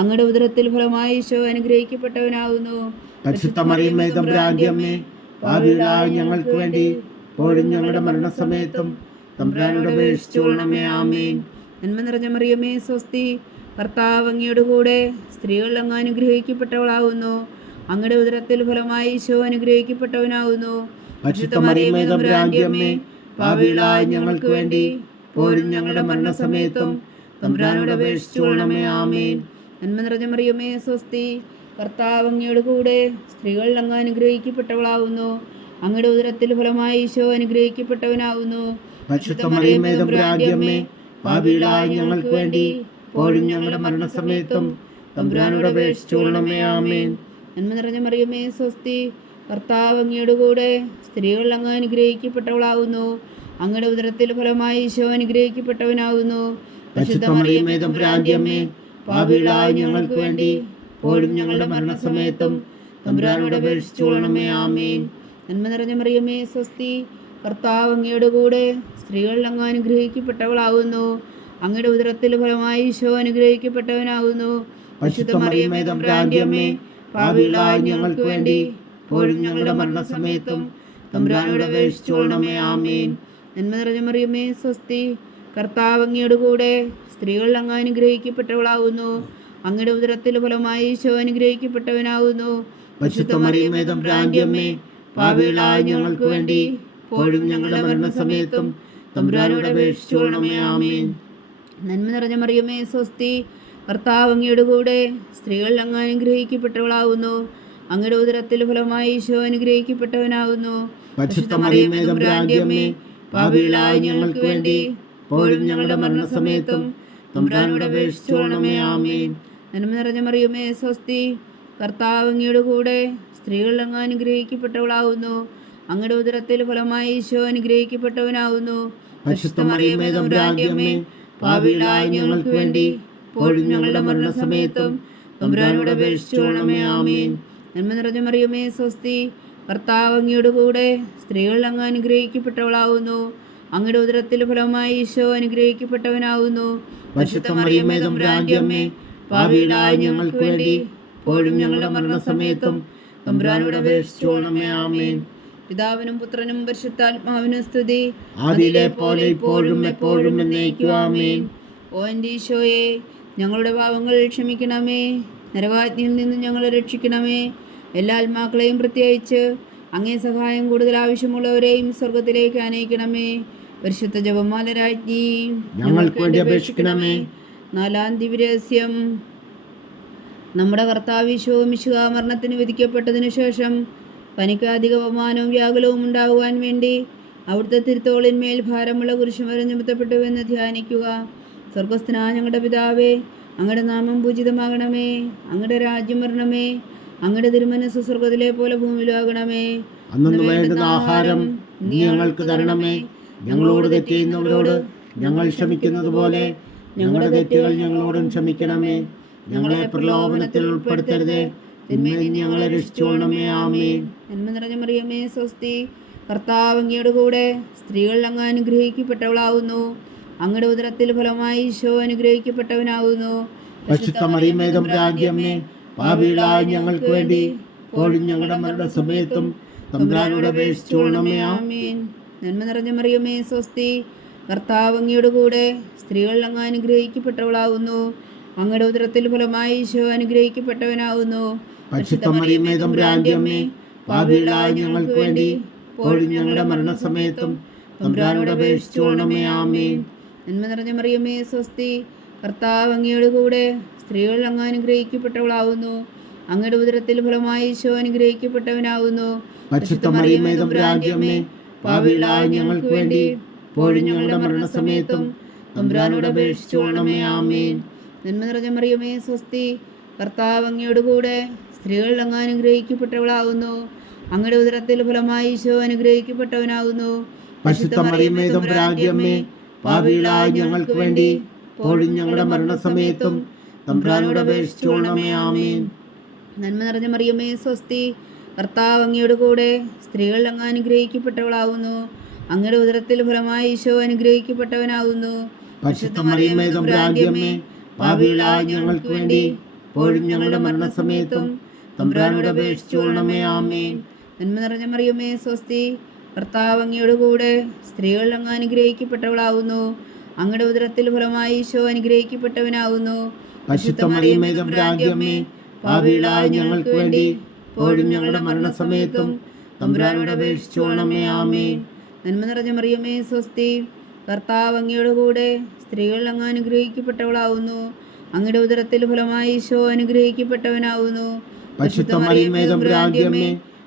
അങ്ങയുടെ ഉദരത്തിൽ ഫലമായി ഈശോ അനുഗ്രഹിക്കപ്പെട്ടവനാകുന്നു. പരിശുദ്ധ മറിയമേ തമ്പുരാന്റെ അമ്മേ, പാപികളായ ഞങ്ങൾക്ക് വേണ്ടി ഇപ്പോഴും ഞങ്ങളുടെ മരണസമയത്തും തമ്പുരാനോട് അപേക്ഷിച്ചുകൊള്ളണമേ. ആമേൻ. നന്മ നിറഞ്ഞ മറിയമേ സ്വസ്തി, കർത്താവ് അങ്ങയുടെ കൂടെ സ്ത്രീകൾ അങ്ങ് അനുഗ്രഹിക്കപ്പെട്ടവളാകുന്നു. അങ്ങയുടെ ഉദരത്തിൽ ഫലമായി ഈശോ അനുഗ്രഹിക്കപ്പെട്ടവനാകുന്നു. പരിശുദ്ധ മറിയമേ തമ്പുരാന്റെ അമ്മേ, പാപികളായ ഞങ്ങൾക്ക് വേണ്ടി ഇപ്പോഴും ഞങ്ങളുടെ മരണസമയത്തും തമ്പുരാനോട് അപേക്ഷിച്ചുകൊള്ളണമേ. ആമേൻ. നന്മ നിറഞ്ഞ മറിയമേ സ്വസ്തി, കർത്താവ് അങ്ങയുടെ കൂടെ സ്ത്രീകൾ അങ്ങ് അനുഗ്രഹിക്കപ്പെട്ടവളാകുന്നു. അങ്ങയുടെ ഉദരത്തിൽ ഫലമായി ഈശോ അനുഗ്രഹിക്കപ്പെട്ടവനാകുന്നു. പരിശുദ്ധ മറിയമേ തമ്പുരാന്റെ അമ്മേ, പാപികളായ ഞങ്ങൾക്ക് വേണ്ടി ഇപ്പോഴും ഞങ്ങളുടെ മരണസമയത്തും തമ്പുരാനോട് അപേക്ഷിച്ചുകൊള്ളണമേ. ആമേൻ. നന്മ നിറഞ്ഞ മറിയമേ സ്വസ്തി, കർത്താവ് അങ്ങയുടെ കൂടെ സ്ത്രീകൾ അങ്ങ് അനുഗ്രഹിക്കപ്പെട്ടവളാകുന്നു. അങ്ങയുടെ ഉദരത്തിൽ ഫലമായി ഈശോ അനുഗ്രഹിക്കപ്പെട്ടവനാകുന്നു. പരിശുദ്ധ മറിയമേ തമ്പുരാന്റെ അമ്മേ, പാപികളായ ഞങ്ങൾക്ക് വേണ്ടി ഇപ്പോഴും ഞങ്ങളുടെ മരണസമയത്തും തമ്പുരാനോട് അപേക്ഷിച്ചുകൊള്ളണമേ. ആമേൻ. നന്മ നിറഞ്ഞ മറിയമേ സ്വസ്തി, കർത്താവ് അങ്ങയുടെ കൂടെ സ്ത്രീകൾ അങ്ങ് അനുഗ്രഹിക്കപ്പെട്ടവളാകുന്നു. അങ്ങയുടെ ഉദരത്തിൽ ഫലമായി ഈശോ അനുഗ്രഹിക്കപ്പെട്ടവനാകുന്നു. പരിശുദ്ധ മറിയമേ തമ്പുരാന്റെ അമ്മേ, പാപികളായ ഞങ്ങൾക്ക് വേണ്ടി ഇപ്പോഴും ഞങ്ങളുടെ മരണസമയത്തും തമ്പുരാനോട് അപേക്ഷിച്ചുകൊള്ളണമേ. ആമേൻ. നന്മ നിറഞ്ഞ മറിയമേ സ്വസ്തി, കർത്താവ് അങ്ങയുടെ കൂടെ സ്ത്രീകൾ അങ്ങ് അനുഗ്രഹിക്കപ്പെട്ടവളാകുന്നു. അങ്ങയുടെ ഉദരത്തിൽ ഫലമായി ഈശോ അനുഗ്രഹിക്കപ്പെട്ടവനാകുന്നു. പരിശുദ്ധ മറിയമേ തമ്പുരാന്റെ അമ്മേ, പാപികളായ ഞങ്ങൾക്ക് വേണ്ടി ഇപ്പോഴും ഞങ്ങളുടെ മരണസമയത്തും തമ്പുരാനോട് അപേക്ഷിച്ചുകൊള്ളണമേ. ആമേൻ. നന്മ നിറഞ്ഞ മറിയമേ സ്വസ്തി, കർത്താവ് അങ്ങയുടെ കൂടെ സ്ത്രീകൾ അങ്ങ് അനുഗ്രഹിക്കപ്പെട്ടവളാകുന്നു. അങ്ങയുടെ ഉദരത്തിൽ ഫലമായി ഈശോ അനുഗ്രഹിക്കപ്പെട്ടവനാകുന്നു. പരിശുദ്ധ മറിയമേ തമ്പുരാന്റെ അമ്മേ, പാപികളായ ഞങ്ങൾക്ക് വേണ്ടി ഇപ്പോഴും ഞങ്ങളുടെ മരണസമയത്തും തമ്പുരാനോട് അപേക്ഷിച്ചുകൊള്ളണമേ. ആമേൻ. നന്മ നിറഞ്ഞ മറിയമേ സ്വസ്തി, കർത്താവ് അങ്ങയുടെ കൂടെ സ്ത്രീകൾ അങ്ങ് അനുഗ്രഹിക്കപ്പെട്ടവളാകുന്നു. അങ്ങയുടെ ഉദരത്തിൽ ഫലമായി ഈശോ അനുഗ്രഹിക്കപ്പെട്ടവനാകുന്നു. പരിശുദ്ധ മറിയമേ തമ്പുരാന്റെ അമ്മേ, പാപികളായ ഞങ്ങൾക്ക് വേണ്ടി ഇപ്പോഴും ഞങ്ങളുടെ മരണസമയത്തും തമ്പുരാനോട് അപേക്ഷിച്ചുകൊള്ളണമേ. ആമേൻ. നന്മ നിറഞ്ഞ മറിയമേ സ്വസ്തി, കർത്താവ് അങ്ങയുടെ കൂടെ സ്ത്രീകൾ അങ്ങ് അനുഗ്രഹിക്കപ്പെട്ടവളാകുന്നു. അങ്ങയുടെ ഉദരത്തിൽ ഫലമായി ഈശോ അനുഗ്രഹിക്കപ്പെട്ടവനാകുന്നു. പരിശുദ്ധ മറിയമേ തമ്പുരാന്റെ അമ്മേ, പാപികളായ ഞങ്ങൾക്ക് വേണ്ടി ഇപ്പോഴും ഞങ്ങളുടെ മരണസമയത്തും തമ്പുരാനോട് അപേക്ഷിച്ചുകൊള്ളണമേ. ആമേൻ. പിതാവിനും പുത്രനും പരിശുദ്ധാത്മാവിനും സ്തുതി, ആദിയിലെ പോലെ ഇപ്പോഴും എപ്പോഴും എന്നേക്കും. ആമേൻ. ഓ എൻ്റെ ഈശോയെ, ഞങ്ങളുടെ പാപങ്ങൾ ക്ഷമിക്കണമേ. നരകാഗ്നിയിൽ നിന്ന് ഞങ്ങളെ രക്ഷിക്കണമേ. എല്ലാ ആത്മാക്കളെയും പ്രത്യേകിച്ച് അങ്ങേ സഹായം കൂടുതൽ ആവശ്യമുള്ളവരെയും സ്വർഗത്തിലേക്ക് അനയിക്കണമേ. പരിശുദ്ധ ജപമാല രാജ്ഞി ഞങ്ങൾക്ക് വേണ്ടി അപേക്ഷിക്കണമേ. നാലാം ദിവ്യരഹസ്യം. നമ്മുടെ കർത്താവ് ഈശോ മിശിഹാ മരണത്തിന് വിധിക്കപ്പെട്ടതിനു ശേഷം പനിക്ക് അധിക അപമാനവും വ്യാകുലവും ഉണ്ടാകുവാൻ വേണ്ടി അവിടുത്തെ തിരുത്തോളിന്മേൽ ഭാരമുള്ള കുരിശുമരം ചുമത്തപ്പെട്ടുവെന്ന് ധ്യാനിക്കുക. സ്വർഗസ്ഥനായ ഞങ്ങളുടെ പിതാവേ, അങ്ങയുടെ നാമം പൂജിതമാകണമേ. അങ്ങയുടെ രാജ്യം വരണമേ. അങ്ങയുടെ തിരുമനസ്സ് സ്വർഗത്തിലെ പോലെ ഭൂമിയിലാകണമേ. അന്നു വേണ്ടുന്ന ആഹാരം നീ ഞങ്ങൾക്ക് തരണമേ. ഞങ്ങളോട് തെറ്റ് ചെയ്യുന്നവരോട് ഞങ്ങൾ ക്ഷമിക്കുന്നത് പോലെ ഞങ്ങളുടെ തെറ്റുകൾ ഞങ്ങളോടും ക്ഷമിക്കണമേ. ഞങ്ങളെ പ്രലോഭനത്തിൽ ഉൾപ്പെടുത്തരുതേ, തിന്മയിൽ നിന്ന് ഞങ്ങളെ രക്ഷിച്ചുകൊള്ളണമേ. ആമേൻ. നന്മ നിറഞ്ഞ മറിയമേ, സ്വസ്തി. കർത്താവ് അങ്ങയുടെ കൂടെ സ്ത്രീകൾ അങ്ങ് അനുഗ്രഹിക്കപ്പെട്ടവളാവുന്നു. അങ്ങയുടെ ഉദരത്തിൽ ഫലമായി ഈശോ അനുഗ്രഹിക്കപ്പെട്ടവനാവുന്നു. പരിശുദ്ധ മറിയമേ തമ്പുരാന്റമ്മേ, പാപികളായ ഞങ്ങൾക്ക് വേണ്ടി ഇപ്പോഴും ഞങ്ങളുടെ മരണസമയത്തും തമ്പുരാനോട് അപേക്ഷിച്ചുകൊള്ളണമേ. ആമേൻ. നന്മ നിറഞ്ഞ മറിയമേ, സ്വസ്തി. കർത്താവ് അങ്ങയുടെ കൂടെ സ്ത്രീകൾ അങ്ങ് അനുഗ്രഹിക്കപ്പെട്ടവളാവുന്നു. അങ്ങയുടെ ഉദരത്തിൽ ഫലമായി ഈശോ അനുഗ്രഹിക്കപ്പെട്ടവനാവുന്നു. പരിശുദ്ധ മറിയമേ തമ്പുരാന്റമ്മേ, പാപികളായ ഞങ്ങൾക്ക് വേണ്ടി ഇപ്പോഴും ഞങ്ങളുടെ മരണസമയത്തും തമ്പുരാനോട് അപേക്ഷിച്ചുകൊള്ളണമേ. ആമേൻ. നന്മ നിറഞ്ഞ മറിയമേ, സ്വസ്തി. കർത്താവ് അങ്ങയുടെ കൂടെ സ്ത്രീകൾ അങ്ങ് അനുഗ്രഹിക്കപ്പെട്ടവളാവുന്നു. അങ്ങയുടെ ഉദരത്തിൽ ഫലമായി ഈശോ അനുഗ്രഹിക്കപ്പെട്ടവനാവുന്നു. പരിശുദ്ധ മറിയമേ തമ്പുരാന്റമ്മേ, പാപികളായ ഞങ്ങൾക്ക് വേണ്ടി ഇപ്പോഴും ഞങ്ങളുടെ മരണസമയത്തും തമ്പുരാനോട് അപേക്ഷിച്ചുകൊള്ളണമേ. ആമേൻ. നന്മ നിറഞ്ഞ മറിയമേ, സ്വസ്തി. കർത്താവ് അങ്ങയുടെ കൂടെ സ്ത്രീകൾ അങ്ങ് അനുഗ്രഹിക്കപ്പെട്ടവളാവുന്നു. അങ്ങയുടെ ഉദരത്തിൽ ഫലമായി ഈശോ അനുഗ്രഹിക്കപ്പെട്ടവനാവുന്നു. പരിശുദ്ധ മറിയമേ തമ്പുരാന്റമ്മേ, പാപികളായ ഞങ്ങൾക്ക് വേണ്ടി ഇപ്പോഴും ഞങ്ങളുടെ മരണസമയത്തും തമ്പുരാനോട് അപേക്ഷിച്ചുകൊള്ളണമേ. ആമേൻ. നന്മ നിറഞ്ഞ മറിയമേ, സ്വസ്തി. കർത്താവ് അങ്ങയുടെ കൂടെ സ്ത്രീകൾ അങ്ങ് അനുഗ്രഹിക്കപ്പെട്ടവളാവുന്നു. അങ്ങയുടെ ഉദരത്തിൽ ഫലമായി ഈശോ അനുഗ്രഹിക്കപ്പെട്ടവനാവുന്നു. പരിശുദ്ധ മറിയമേ തമ്പുരാന്റമ്മേ, പാപികളായ ഞങ്ങൾക്ക് വേണ്ടി ഇപ്പോഴും ഞങ്ങളുടെ മരണസമയത്തും തമ്പുരാനോട് അപേക്ഷിച്ചുകൊള്ളണമേ. ആമേൻ. നന്മ നിറഞ്ഞ മറിയമേ, സ്വസ്തി. കർത്താവ് അങ്ങയുടെ കൂടെ സ്ത്രീകൾ അങ്ങ് അനുഗ്രഹിക്കപ്പെട്ടവളാവുന്നു. അങ്ങയുടെ ഉദരത്തിൽ ഫലമായി ഈശോ അനുഗ്രഹിക്കപ്പെട്ടവനാവുന്നു. പരിശുദ്ധ മറിയമേ തമ്പുരാന്റമ്മേ, പാപികളായ ഞങ്ങൾക്ക് വേണ്ടി ഇപ്പോഴും ഞങ്ങളുടെ മരണസമയത്തും തമ്പുരാനോട് അപേക്ഷിച്ചുകൊള്ളണമേ. ആമേൻ. നന്മ നിറഞ്ഞ മറിയമേ, സ്വസ്തി. കർത്താവ് അങ്ങയുടെ കൂടെ സ്ത്രീകൾ അങ്ങ് അനുഗ്രഹിക്കപ്പെട്ടവളാവുന്നു. അങ്ങയുടെ ഉദരത്തിൽ ഫലമായി ഈശോ അനുഗ്രഹിക്കപ്പെട്ടവനാവുന്നു. പരിശുദ്ധ മറിയമേ തമ്പുരാന്റമ്മേ,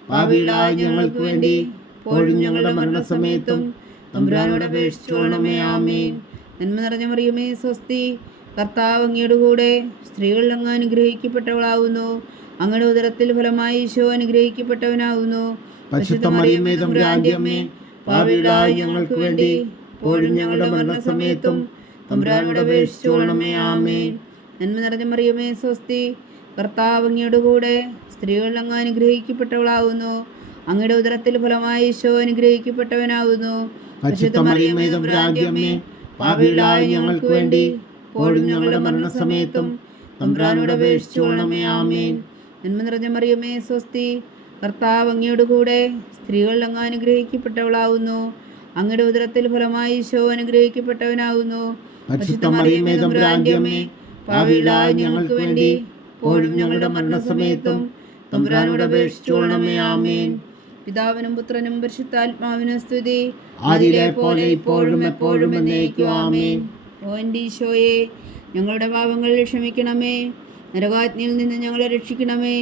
പാപികളായ ഞങ്ങൾക്ക് വേണ്ടി ഇപ്പോഴും ഞങ്ങളുടെ മരണസമയത്തും തമ്പുരാനോട് അപേക്ഷിച്ചുകൊള്ളണമേ. ആമേൻ. നന്മ നിറഞ്ഞ മറിയമേ, സ്വസ്തി. കർത്താവ് അങ്ങയുടെ കൂടെ സ്ത്രീകൾ അങ്ങ് അനുഗ്രഹിക്കപ്പെട്ടവളാവുന്നു. അങ്ങയുടെ ഉദരത്തിൽ ഫലമായി ഈശോ അനുഗ്രഹിക്കപ്പെട്ടവനാവുന്നു. പരിശുദ്ധ മറിയമേ തമ്പുരാന്റമ്മേ, പാപികളായ ഞങ്ങൾക്ക് വേണ്ടി ഇപ്പോഴും ഞങ്ങളുടെ മരണസമയത്തും തമ്പുരാനോട് അപേക്ഷിച്ചുകൊള്ളണമേ. ആമേൻ. നന്മ നിറഞ്ഞ മറിയമേ, സ്വസ്തി. കർത്താവ് അങ്ങയുടെ കൂടെ സ്ത്രീകൾ അങ്ങ് അനുഗ്രഹിക്കപ്പെട്ടവളാവുന്നു. അങ്ങയുടെ ഉദരത്തിൽ ഫലമായി ഈശോ അനുഗ്രഹിക്കപ്പെട്ടവനാവുന്നു. പരിശുദ്ധ മറിയമേ തമ്പുരാന്റമ്മേ, പാപികളായ ഞങ്ങൾക്ക് വേണ്ടി ഇപ്പോഴും ഞങ്ങളുടെ മരണസമയത്തും തമ്പുരാനോട് അപേക്ഷിച്ചുകൊള്ളണമേ. ആമേൻ. നന്മ നിറഞ്ഞ മറിയമേ, സ്വസ്തി. കർത്താവ് അങ്ങയുടെ കൂടെ സ്ത്രീകൾ അങ്ങ് അനുഗ്രഹിക്കപ്പെട്ടവളാവുന്നു. അങ്ങയുടെ ഉദരത്തിൽ ഫലമായി ഈശോ അനുഗ്രഹിക്കപ്പെട്ടവനാവുന്നു. പരിശുദ്ധ മറിയമേ തമ്പുരാന്റമ്മേ, പാപികളായ ഞങ്ങൾക്ക് വേണ്ടി ഇപ്പോഴും ഞങ്ങളുടെ മരണസമയത്തും തമ്പുരാനോട് അപേക്ഷിച്ചുകൊള്ളണമേ. ആമേൻ. പിതാവിനും പുത്രനും പരിശുദ്ധാത്മാവിനും സ്തുതി. ആദിയിലെ പോലെ ഇപ്പോഴും എപ്പോഴും എന്നേക്കും. ആമേൻ. ഓ എൻ്റെ ഈശോയെ, ഞങ്ങളുടെ പാപങ്ങൾ ക്ഷമിക്കണമേ. നരകാഗ്നിയിൽ നിന്ന് ഞങ്ങളെ രക്ഷിക്കണമേ.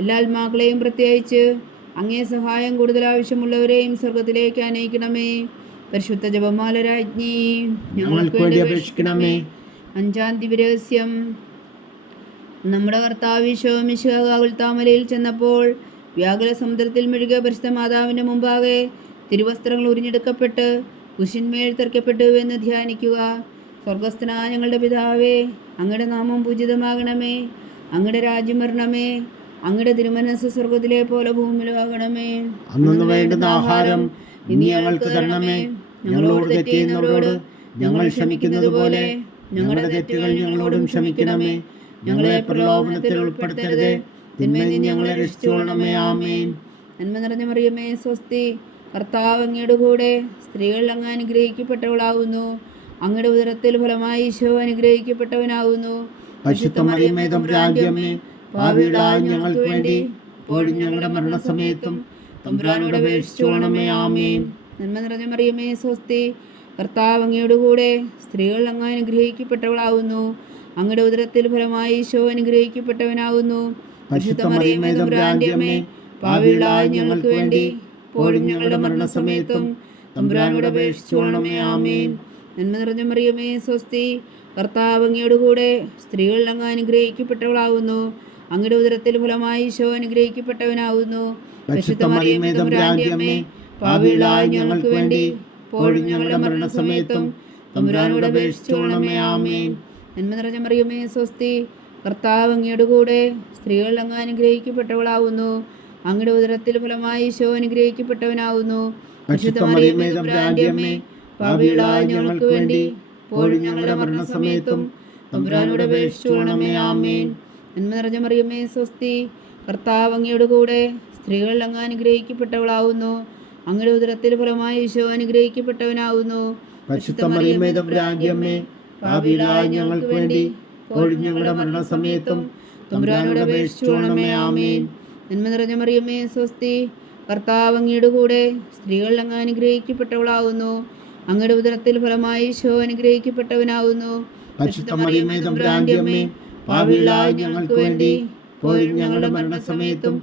എല്ലാ ആത്മാക്കളെയും പ്രത്യേകിച്ച് അങ്ങേ സഹായം കൂടുതൽ ആവശ്യമുള്ളവരെയും സ്വർഗത്തിലേക്ക് അനയിക്കണമേ. പരിശുദ്ധ ജപമാല രാജ്ഞി ഞങ്ങൾക്ക് വേണ്ടി അപേക്ഷിക്കണമേ. അഞ്ചാം ദിവ്യരഹസ്യം. നമ്മുടെ കർത്താവ് ഈശോ മിശിഹാ ഗാഗുൽത്താമലയിൽ ചെന്നപ്പോൾ വ്യാകുല സമുദ്രത്തിൽ മുഴുകിയ പരിശുദ്ധ മാതാവിൻ്റെ മുമ്പാകെ തിരുവസ്ത്രങ്ങൾ ഉരിഞ്ഞെടുക്കപ്പെട്ട് കുശിന്മേൽ തെറിക്കപ്പെട്ടു എന്ന് ധ്യാനിക്കുക. സ്വർഗസ്ഥനായ ഞങ്ങളുടെ പിതാവേ, അങ്ങയുടെ നാമം പൂജിതമാകണമേ. അങ്ങയുടെ രാജ്യം വരണമേ. അങ്ങയുടെ തിരുമനസ്സ് സ്വർഗത്തിലെ പോലെ ഭൂമിയിലാകണമേ. അന്നു വേണ്ടുന്ന ആഹാരം ഇനി ഞങ്ങൾക്ക് തരണമേ. ഞങ്ങളോട് തെറ്റ് ചെയ്യുന്നവരോട് ഞങ്ങൾ ക്ഷമിക്കുന്നത് പോലെ ഞങ്ങളുടെ തെറ്റുകൾ ഞങ്ങളോടും ക്ഷമിക്കണമേ. ഞങ്ങളെ പ്രലോഭനത്തിൽ ഉൾപ്പെടുത്തരുതേ, തിന്മയിൽ നിന്ന് ഞങ്ങളെ രക്ഷിച്ചുകൊള്ളണമേ. ആമേൻ. നന്മ നിറഞ്ഞ മറിയമേ, സ്വസ്തി. കർത്താവ് അങ്ങയുടെ കൂടെ സ്ത്രീകൾ അങ്ങ് അനുഗ്രഹിക്കപ്പെട്ടവളാവുന്നു. അങ്ങയുടെ ഉദരത്തിൽ ഫലമായി ഈശോ അനുഗ്രഹിക്കപ്പെട്ടവനാവുന്നു. പരിശുദ്ധ മറിയമേ തമ്പുരാന്റമ്മേ, പാപികളായ ഞങ്ങൾക്ക് വേണ്ടി ഇപ്പോഴും ഞങ്ങളുടെ മരണസമയത്തും തമ്പുരാനോട് അപേക്ഷിച്ചുകൊള്ളണമേ. ആമേൻ. നന്മ നിറഞ്ഞ മറിയമേ സ്വസ്തി, കർത്താവ് അങ്ങയോടുകൂടെ സ്ത്രീകൾ അങ്ങ് അനുഗ്രഹിക്കപ്പെട്ടവളാവുന്നു. അങ്ങയുടെ ഉദരത്തിൽ ഫലമായി ഈശോ അനുഗ്രഹിക്കപ്പെട്ടവനാവുന്നു. പരിശുദ്ധ മറിയമേ തമ്പുരാന്റെ അമ്മേ, പാപികളായ ഞങ്ങൾക്ക് വേണ്ടി ഇപ്പോഴും ഞങ്ങളുടെ മരണസമയത്തും തമ്പുരാനോട് അപേക്ഷിച്ചുകൊള്ളണമേ. ആമേൻ. നന്മ നിറഞ്ഞ മറിയമേ സ്വസ്തി, കർത്താവ് അങ്ങയോടുകൂടെ സ്ത്രീകൾ അങ്ങ് അനുഗ്രഹിക്കപ്പെട്ടവളാവുന്നു. അങ്ങയുടെ ഉദരത്തിൽ ഫലമായി ഈശോ അനുഗ്രഹിക്കപ്പെട്ടവനാവുന്നു. പരിശുദ്ധ മറിയമേ തമ്പുരാന്റെ അമ്മേ, പാപികളായ ഞങ്ങൾക്ക് വേണ്ടി ഇപ്പോഴും ഞങ്ങളുടെ മരണസമയത്തും തമ്പുരാനോട് അപേക്ഷിച്ചുകൊള്ളണമേ. ആമേൻ. നന്മ നിറഞ്ഞ മറിയമേ സ്വസ്തി, കർത്താവ് അങ്ങയോടുകൂടെ സ്ത്രീകൾ അങ്ങ് അനുഗ്രഹിക്കപ്പെട്ടവളാവുന്നു. അങ്ങയുടെ ഉദരത്തിൽ ഫലമായി ഈശോ അനുഗ്രഹിക്കപ്പെട്ടവനാവുന്നു. പരിശുദ്ധ മറിയമേ തമ്പുരാന്റെ അമ്മേ, പാപികളായ ഞങ്ങൾക്ക് വേണ്ടി ഇപ്പോഴും ഞങ്ങളുടെ മരണസമയത്തും തമ്പുരാനോട് അപേക്ഷിച്ചുകൊള്ളണമേ. ആമേൻ. നന്മ നിറഞ്ഞ മറിയമേ സ്വസ്തി, കർത്താവ് അങ്ങയോടുകൂടെ സ്ത്രീകൾ അങ്ങ് അനുഗ്രഹിക്കപ്പെട്ടവളാവുന്നു. അങ്ങയുടെ ഉദരത്തിൽ ഫലമായി ഈശോ അനുഗ്രഹിക്കപ്പെട്ടവനാവുന്നു. പരിശുദ്ധ മറിയമേ തമ്പുരാന്റെ അമ്മേ, പാപികളായ ഞങ്ങൾക്ക് വേണ്ടി ഇപ്പോഴും ഞങ്ങളുടെ മരണസമയത്തും തമ്പുരാനോട് അപേക്ഷിച്ചുകൊള്ളണമേ. ആമേൻ. നന്മ നിറഞ്ഞ മറിയമേ സ്വസ്തി, കർത്താവ് അങ്ങയോടുകൂടെ സ്ത്രീകൾ അങ്ങ് അനുഗ്രഹിക്കപ്പെട്ടവളാവുന്നു. അങ്ങയുടെ ഉദരത്തിൽ ഫലമായി ഈശോ അനുഗ്രഹിക്കപ്പെട്ടവനാവുന്നു. പരിശുദ്ധ മറിയമേ തമ്പുരാന്റെ അമ്മേ, പാപികളായ ഞങ്ങൾക്ക് വേണ്ടി ഇപ്പോഴും ഞങ്ങളുടെ മരണസമയത്തും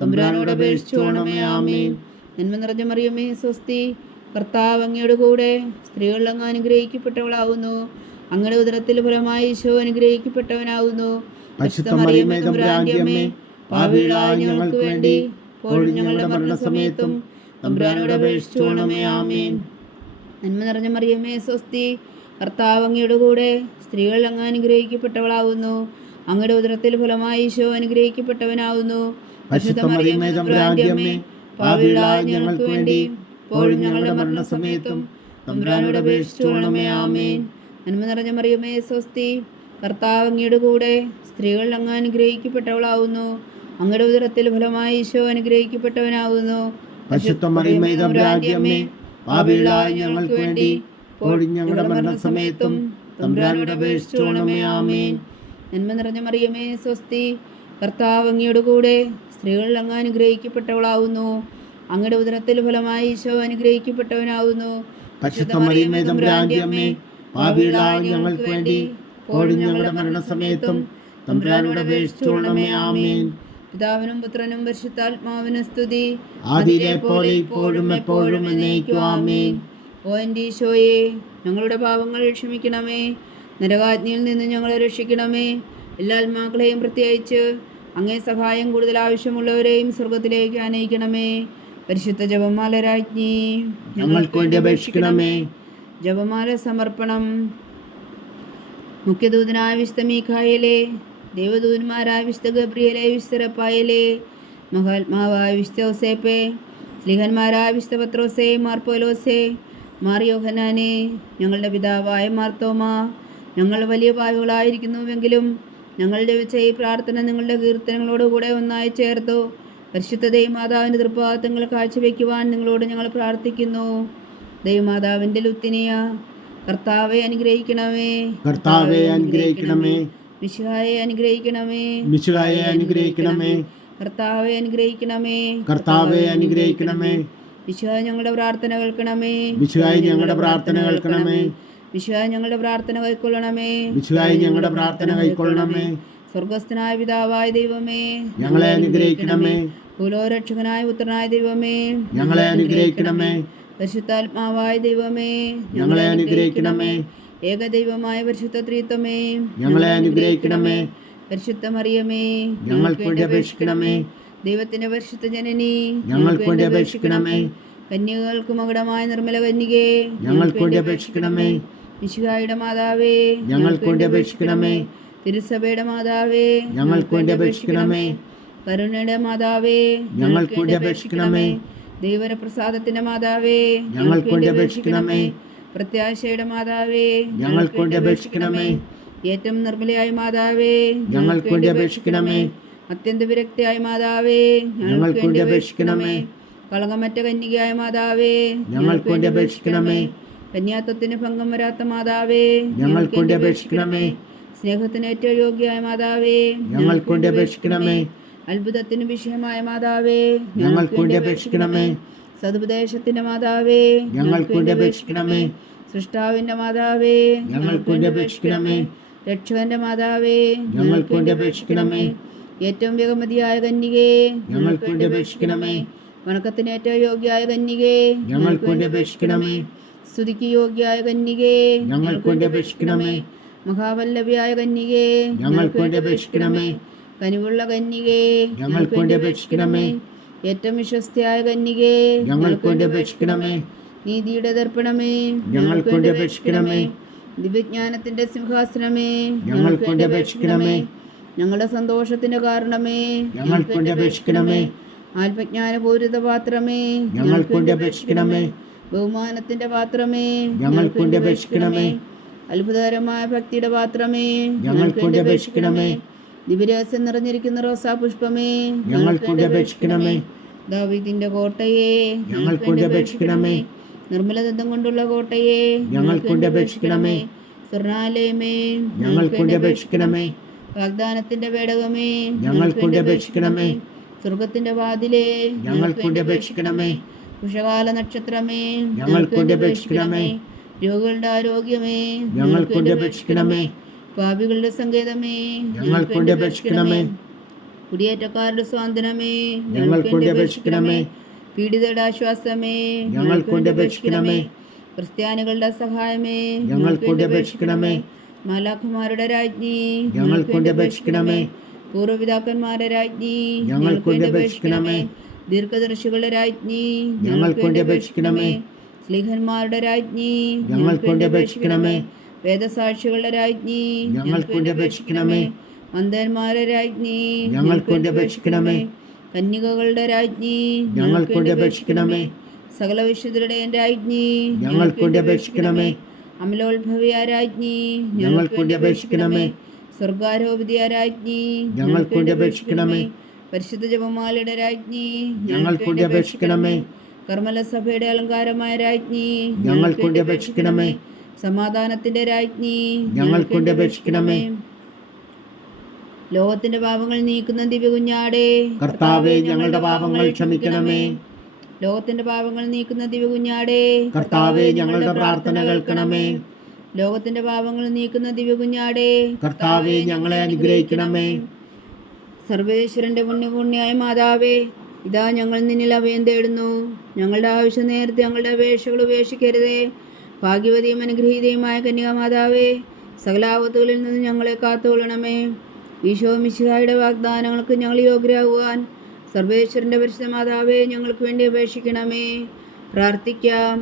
തമ്പുരാനോട് അപേക്ഷിച്ചുകൊള്ളണമേ. ആമേൻ. നന്മ നിറഞ്ഞ മറിയമേ സ്വസ്തി, കർത്താവ് അങ്ങയോടുകൂടെ സ്ത്രീകൾ അങ്ങ് അനുഗ്രഹിക്കപ്പെട്ടവളാവുന്നു. അങ്ങയുടെ ഉദരത്തിൽ ഫലമായി ഈശോ അനുഗ്രഹിക്കപ്പെട്ടവനാവുന്നു. പരിശുദ്ധ മറിയമേ തമ്പുരാന്റെ അമ്മേ, പാപികളായ ഞങ്ങൾക്ക് വേണ്ടി ഇപ്പോഴും ഞങ്ങളുടെ മരണസമയത്തും തമ്പുരാനോട് അപേക്ഷിച്ചുകൊള്ളണമേ. ആമേൻ. നന്മ നിറഞ്ഞ മറിയമേ സ്വസ്തി, കർത്താവ് അങ്ങയോടുകൂടെ സ്ത്രീകൾ അങ്ങ് അനുഗ്രഹിക്കപ്പെട്ടവളാവുന്നു. അങ്ങയുടെ ഉദരത്തിൽ ഫലമായി ഈശോ അനുഗ്രഹിക്കപ്പെട്ടവനാവുന്നു. പരിശുദ്ധ മറിയമേ തമ്പുരാന്റെ അമ്മേ, പാപികളായ ഞങ്ങൾക്ക് വേണ്ടി ഇപ്പോഴും ഞങ്ങളുടെ മരണസമയത്തും തമ്പുരാനോട് അപേക്ഷിച്ചുകൊള്ളണമേ. ആമേൻ. നന്മ നിറഞ്ഞ മറിയമേ സ്വസ്തി, കർത്താവ് അങ്ങയോടുകൂടെ സ്ത്രീകൾ അങ്ങ് അനുഗ്രഹിക്കപ്പെട്ടവളാവുന്നു. അങ്ങയുടെ ഉദരത്തിൽ ഫലമായി ഈശോ അനുഗ്രഹിക്കപ്പെട്ടവനാവുന്നു. പരിശുദ്ധ മറിയമേ തമ്പുരാന്റെ അമ്മേ, പാപികളായ ഞങ്ങൾക്ക് വേണ്ടി ഇപ്പോഴും ഞങ്ങളുടെ മരണസമയത്തും തമ്പുരാനോട് അപേക്ഷിച്ചുകൊള്ളണമേ. ആമേൻ. നന്മ നിറഞ്ഞ മറിയമേ സ്വസ്തി, കർത്താവ് അങ്ങയോടുകൂടെ സ്ത്രീകൾ അങ്ങ് അനുഗ്രഹിക്കപ്പെട്ടവളാവുന്നു. അങ്ങയുടെ ഉദരത്തിൽ ഫലമായി ഈശോ അനുഗ്രഹിക്കപ്പെട്ടവനാവുന്നു. പരിശുദ്ധ മറിയമേ തമ്പുരാന്റെ അമ്മേ, പാപികളായ ഞങ്ങൾക്ക് വേണ്ടി ഇപ്പോഴും ഞങ്ങളുടെ മരണസമയത്തും തമ്പുരാനോട് അപേക്ഷിച്ചുകൊള്ളണമേ. ആമേൻ. പിതാവിനും പുത്രനും പരിശുദ്ധാത്മാവിനും സ്തുതി, ആദിയിലെ പോലെ ഇപ്പോഴും എപ്പോഴും എന്നേക്കും. ആമേൻ. ഓ എൻ്റെ ഈശോയെ, ഞങ്ങളുടെ പാപങ്ങൾ ക്ഷമിക്കണമേ. നരകാജ്ഞയിൽ നിന്ന് ഞങ്ങളെ രക്ഷിക്കണമേ. എല്ലാ ആത്മാക്കളെയും പ്രത്യേകിച്ച് അങ്ങേ സഹായം കൂടുതൽ ആവശ്യമുള്ളവരെയും സ്വർഗത്തിലേക്ക് ആനയിക്കണമേ. പരിശുദ്ധ ജപമാല രാജ്ഞി, ഞങ്ങൾക്ക് വേണ്ടി അപേക്ഷിക്കണമേ. ജപമാല സമർപ്പണം. മുഖ്യദൂതനായ വിശുദ്ധ മീഖായേലേ, ദേവദൂതന്മാരായ വിശുദ്ധ ഗബ്രിയേലേ, വിശുദ്ധ റഫായേലേ, മഹാത്മാവായ വിശുദ്ധ ഔസേപ്പേ, സ്ലിഹന്മാരായ വിശുദ്ധ പത്രോസേ, മാർ പൗലോസേ, മാർ യോഹന്നാനേ, ഞങ്ങളുടെ പിതാവായ മാർത്തോമ, ഞങ്ങൾ വലിയ പാപികളായിരിക്കുന്നുവെങ്കിലും ഞങ്ങൾ ജപിച്ച ഈ പ്രാർത്ഥന നിങ്ങളുടെ കീർത്തനങ്ങളോടുകൂടെ ഒന്നായി ചേർത്തു പരിശുദ്ധ ദൈവമാതാവിൻ്റെ തൃപ്പാദങ്ങൾ കാഴ്ചവെക്കുവാൻ നിങ്ങളോട് ഞങ്ങൾ പ്രാർത്ഥിക്കുന്നു. ദൈവമാതാവിൻ്റെ ലുത്തിനിയ, കർത്താവെ അനുഗ്രഹിക്കണമേ. കർത്താവെ അനുഗ്രഹിക്കണമേ. മിശിഹായെ അനുഗ്രഹിക്കണമേ. മിശിഹായെ അനുഗ്രഹിക്കണമേ. കർത്താവെ അനുഗ്രഹിക്കണമേ. കർത്താവെ അനുഗ്രഹിക്കണമേ. മിശിഹാ ഞങ്ങളുടെ പ്രാർത്ഥന കേൾക്കണമേ. മിശിഹായി ഞങ്ങളുടെ പ്രാർത്ഥന കേൾക്കണമേ. മിശിഹാ ഞങ്ങളുടെ പ്രാർത്ഥന കൈക്കൊള്ളണമേ. മിശിഹായി ഞങ്ങളുടെ പ്രാർത്ഥന കൈക്കൊള്ളണമേ. സ്വർഗസ്ഥനായ പിതാവായ ദൈവമേ, ഞങ്ങളെ അനുഗ്രഹിക്കണമേ. ഭൂലോകരക്ഷകനായ പുത്രനായ ദൈവമേ, ഞങ്ങളെ അനുഗ്രഹിക്കണമേ. പരിശുദ്ധാത്മാവായ ദൈവമേ, ഞങ്ങളെ അനുഗ്രഹിക്കണമേ. ഏകദൈവമായ പരിശുദ്ധ ത്രിത്വമേ, ഞങ്ങളെ അനുഗ്രഹിക്കണമേ. പരിശുദ്ധ മറിയമേ, ഞങ്ങൾക്ക് വേണ്ടി അപേക്ഷിക്കണമേ. ദൈവത്തിന്റെ പരിശുദ്ധ ജനനി, ഞങ്ങൾക്ക് വേണ്ടി അപേക്ഷിക്കണമേ. കന്യകൾക്ക് മകുടമായ നിർമ്മല കന്യകേ, ഞങ്ങൾക്ക് വേണ്ടി അപേക്ഷിക്കണമേ. മിശിഹായുടെ മാതാവേ, ഞങ്ങൾക്ക് വേണ്ടി അപേക്ഷിക്കണമേ. തിരുസഭയുടെ മാതാവേ, ഞങ്ങൾക്ക് വേണ്ടി അപേക്ഷിക്കണമേ. കരുണയുടെ മാതാവേ, ഞങ്ങൾക്ക് വേണ്ടി അപേക്ഷിക്കണമേ. ദൈവപ്രസാദത്തിന്റെ മാതാവേ, ഞങ്ങൾക്ക് വേണ്ടി അപേക്ഷിക്കണമേ. പ്രത്യാശയുടെ മാതാവേ, ഞങ്ങൾക്ക് വേണ്ടി അപേക്ഷിക്കണമേ. ഏറ്റവും നിർമ്മലയായ മാതാവേ, ഞങ്ങൾക്ക് വേണ്ടി അപേക്ഷിക്കണമേ. അത്യന്ത വിരക്തിയായ മാതാവേ, ഞങ്ങൾക്ക് വേണ്ടി അപേക്ഷിക്കണമേ. കളങ്കമറ്റ കന്യകയായ മാതാവേ, ഞങ്ങൾക്ക് വേണ്ടി അപേക്ഷിക്കണമേ. കന്യാത്വത്തിന് ഭംഗം വരാത്ത മാതാവേ, ഞങ്ങൾക്ക് വേണ്ടി അപേക്ഷിക്കണമേ. സ്നേഹത്തിന് ഏറ്റവും യോഗ്യയായ മാതാവേ, ഞങ്ങൾക്ക് വേണ്ടി അപേക്ഷിക്കണമേ. അത്ഭുതത്തിന് വിഷയമായ മാതാവേ, ഞങ്ങൾക്ക് വേണ്ടി അപേക്ഷിക്കണമേ. സതുപദേശത്തിന്റെ മാതാവേ, ഞങ്ങൾക്ക് വേണ്ടി അപേക്ഷിക്കണമേ. സൃഷ്ടാവിന്റെ മാതാവേ, ഞങ്ങൾക്ക് വേണ്ടി അപേക്ഷിക്കണമേ. രക്ഷകന്റെ മാതാവേ, ഞങ്ങൾക്ക് വേണ്ടി അപേക്ഷിക്കണമേ. ഏറ്റവും ബഹുമതിയായ കന്യകേ, ഞങ്ങൾക്ക് വേണ്ടി അപേക്ഷിക്കണമേ. വണക്കത്തിന് ഏറ്റവും യോഗ്യയായ കന്യകേ, ഞങ്ങൾക്ക് വേണ്ടി അപേക്ഷിക്കണമേ. സ്തുതിക്ക് യോഗ്യയായ കന്യകേ, ഞങ്ങൾക്ക് വേണ്ടി അപേക്ഷിക്കണമേ. മഹാവല്ലഭിയായ കന്യകേ, ഞങ്ങൾക്ക് വേണ്ടി അപേക്ഷിക്കണമേ. കനിവുള്ള കന്യകേ, ഞങ്ങൾക്ക് വേണ്ടി അപേക്ഷിക്കണമേ. ഏറ്റവും വിശ്വസ്തയായ കന്യകേ, ഞങ്ങൾക്ക് വേണ്ടി അപേക്ഷിക്കണമേ. നീതിയുടെ ദർപ്പണമേ, ഞങ്ങൾക്ക് വേണ്ടി അപേക്ഷിക്കണമേ. ദിവ്യജ്ഞാനത്തിന്റെ സിംഹാസനമേ, ഞങ്ങൾക്ക് വേണ്ടി അപേക്ഷിക്കണമേ. ഞങ്ങളുടെ സന്തോഷത്തിന്റെ കാരണമേ, ഞങ്ങൾക്ക് വേണ്ടി അപേക്ഷിക്കണമേ. ആത്മജ്ഞാനപൂരിത പാത്രമേ, ഞങ്ങൾക്ക് വേണ്ടി അപേക്ഷിക്കണമേ. ബഹുമാനത്തിന്റെ പാത്രമേ, ഞങ്ങൾക്ക് വേണ്ടി അപേക്ഷിക്കണമേ. അത്ഭുതകരമായ ഭക്തിയുടെ പാത്രമേ, ഞങ്ങൾക്ക് വേണ്ടി അപേക്ഷിക്കണമേ. ദിവ്യരഹസ്യം നിറഞ്ഞിരിക്കുന്ന റോസാ പുഷ്പമേ, ഞങ്ങൾക്ക് വേണ്ടി അപേക്ഷിക്കണമേ. ദാവീദിന്റെ കോട്ടയെ, ഞങ്ങൾക്ക് വേണ്ടി അപേക്ഷിക്കണമേ. നിർമ്മലദന്തം കൊണ്ടുള്ള കോട്ടയെ, ഞങ്ങൾക്ക് വേണ്ടി അപേക്ഷിക്കണമേ. സ്വർണാലയമേ, ഞങ്ങൾക്ക് വേണ്ടി അപേക്ഷിക്കണമേ. വാഗ്ദാനത്തിന്റെ പേടകമേ, ഞങ്ങൾക്ക് വേണ്ടി അപേക്ഷിക്കണമേ. സ്വർഗത്തിന്റെ വാതിലേ, ഞങ്ങൾക്ക് വേണ്ടി അപേക്ഷിക്കണമേ. ഉഷകാല നക്ഷത്രമേ, ഞങ്ങൾക്ക് വേണ്ടി അപേക്ഷിക്കണമേ. രോഗികളുടെ ആരോഗ്യമേ, ഞങ്ങൾക്ക് വേണ്ടി അപേക്ഷിക്കണമേ. പാപികളുടെ സങ്കേതമേ, ഞങ്ങൾക്ക് വേണ്ടി അപേക്ഷിക്കണമേ. കുടിയേറ്റക്കാരുടെ സ്വാതന്ത്ര്യമേ, ഞങ്ങൾക്ക് വേണ്ടി അപേക്ഷിക്കണമേ. പീഡിതരുടെ ആശ്വാസമേ, ഞങ്ങൾക്ക് വേണ്ടി അപേക്ഷിക്കണമേ. ക്രിസ്ത്യാനികളുടെ സഹായമേ, ഞങ്ങൾക്ക് വേണ്ടി അപേക്ഷിക്കണമേ. മാലാഖമാരുടെ രാജ്ഞി, ഞങ്ങൾക്ക് വേണ്ടി അപേക്ഷിക്കണമേ. പൂർവ്വപിതാക്കന്മാരുടെ രാജ്ഞി, ഞങ്ങൾക്ക് വേണ്ടി അപേക്ഷിക്കണമേ. ദീർഘദർശികളുടെ രാജ്ഞി, ഞങ്ങൾക്ക് വേണ്ടി അപേക്ഷിക്കണമേ. സ്ലീഹന്മാരുടെ രാജ്ഞി, ഞങ്ങൾക്ക് വേണ്ടി അപേക്ഷിക്കണമേ. വേദസാക്ഷികളുടെ രാജ്ഞി, ഞങ്ങൾക്ക് വേണ്ടി അപേക്ഷിക്കണമേ. മന്ദന്മാരുടെ രാജ്ഞി, ഞങ്ങൾക്ക് വേണ്ടി അപേക്ഷിക്കണമേ. കന്യകകളുടെ രാജ്ഞി, ഞങ്ങൾക്ക് വേണ്ടി അപേക്ഷിക്കണമേ. സകല വിശുദ്ധരുടെയും രാജ്ഞി, ഞങ്ങൾക്ക് വേണ്ടി അപേക്ഷിക്കണമേ. അമലോത്ഭവിയ രാജ്ഞി, ഞങ്ങൾക്ക് വേണ്ടി അപേക്ഷിക്കണമേ. സ്വർഗാരോപിതിയ രാജ്ഞി, ഞങ്ങൾക്ക് വേണ്ടി അപേക്ഷിക്കണമേ. പരിശുദ്ധ ജപമാലയുടെ രാജ്ഞി, ഞങ്ങൾക്ക് വേണ്ടി അപേക്ഷിക്കണമേ. കർമ്മല സഭയുടെ അലങ്കാരമായ രാജ്ഞി, ഞങ്ങൾക്ക് വേണ്ടി അപേക്ഷിക്കണമേ. സമാധാനത്തിന്റെ രാജ്ഞി, ഞങ്ങൾക്ക് വേണ്ടി അപേക്ഷിക്കണമേ. ലോകത്തിന്റെ പാപങ്ങൾ നീക്കുന്ന ദിവ്യകുഞ്ഞാടേ, കർത്താവേ, ഞങ്ങളുടെ പാപങ്ങൾ ക്ഷമിക്കണമേ. ലോകത്തിന്റെ പാപങ്ങൾ നീക്കുന്ന ദിവ്യകുഞ്ഞാടേ, കർത്താവേ, ഞങ്ങളുടെ പ്രാർത്ഥന കേൾക്കണമേ. ലോകത്തിന്റെ പാപങ്ങൾ നീക്കുന്ന ദിവ്യകുഞ്ഞാടേ, കർത്താവേ, ഞങ്ങളെ അനുഗ്രഹിക്കണമേ. സർവേശ്വരന്റെ പുണ്യപുണ്യായ മാതാവേ, ഇതാ ഞങ്ങൾ നിന്നിൽ അഭയം തേടുന്നു. ഞങ്ങളുടെ ആവശ്യം നേരത്തെ ഞങ്ങളുടെ അപേക്ഷകൾ ഉപേക്ഷിക്കരുതേ. ഭാഗ്യവതിയും അനുഗ്രഹീതയുമായ കന്യകാമാതാവേ, സകലാപത്തുകളിൽ നിന്ന് ഞങ്ങളെ കാത്തുകൊള്ളണമേ. ഈശോ മിശിഹായുടെ വാഗ്ദാനങ്ങൾക്ക് ഞങ്ങൾ യോഗ്യരാകുവാൻ സർവേശ്വരന്റെ പരിശുദ്ധ മാതാവേ, ഞങ്ങൾക്ക് വേണ്ടി അപേക്ഷിക്കണമേ. പ്രാർത്ഥിക്കാം.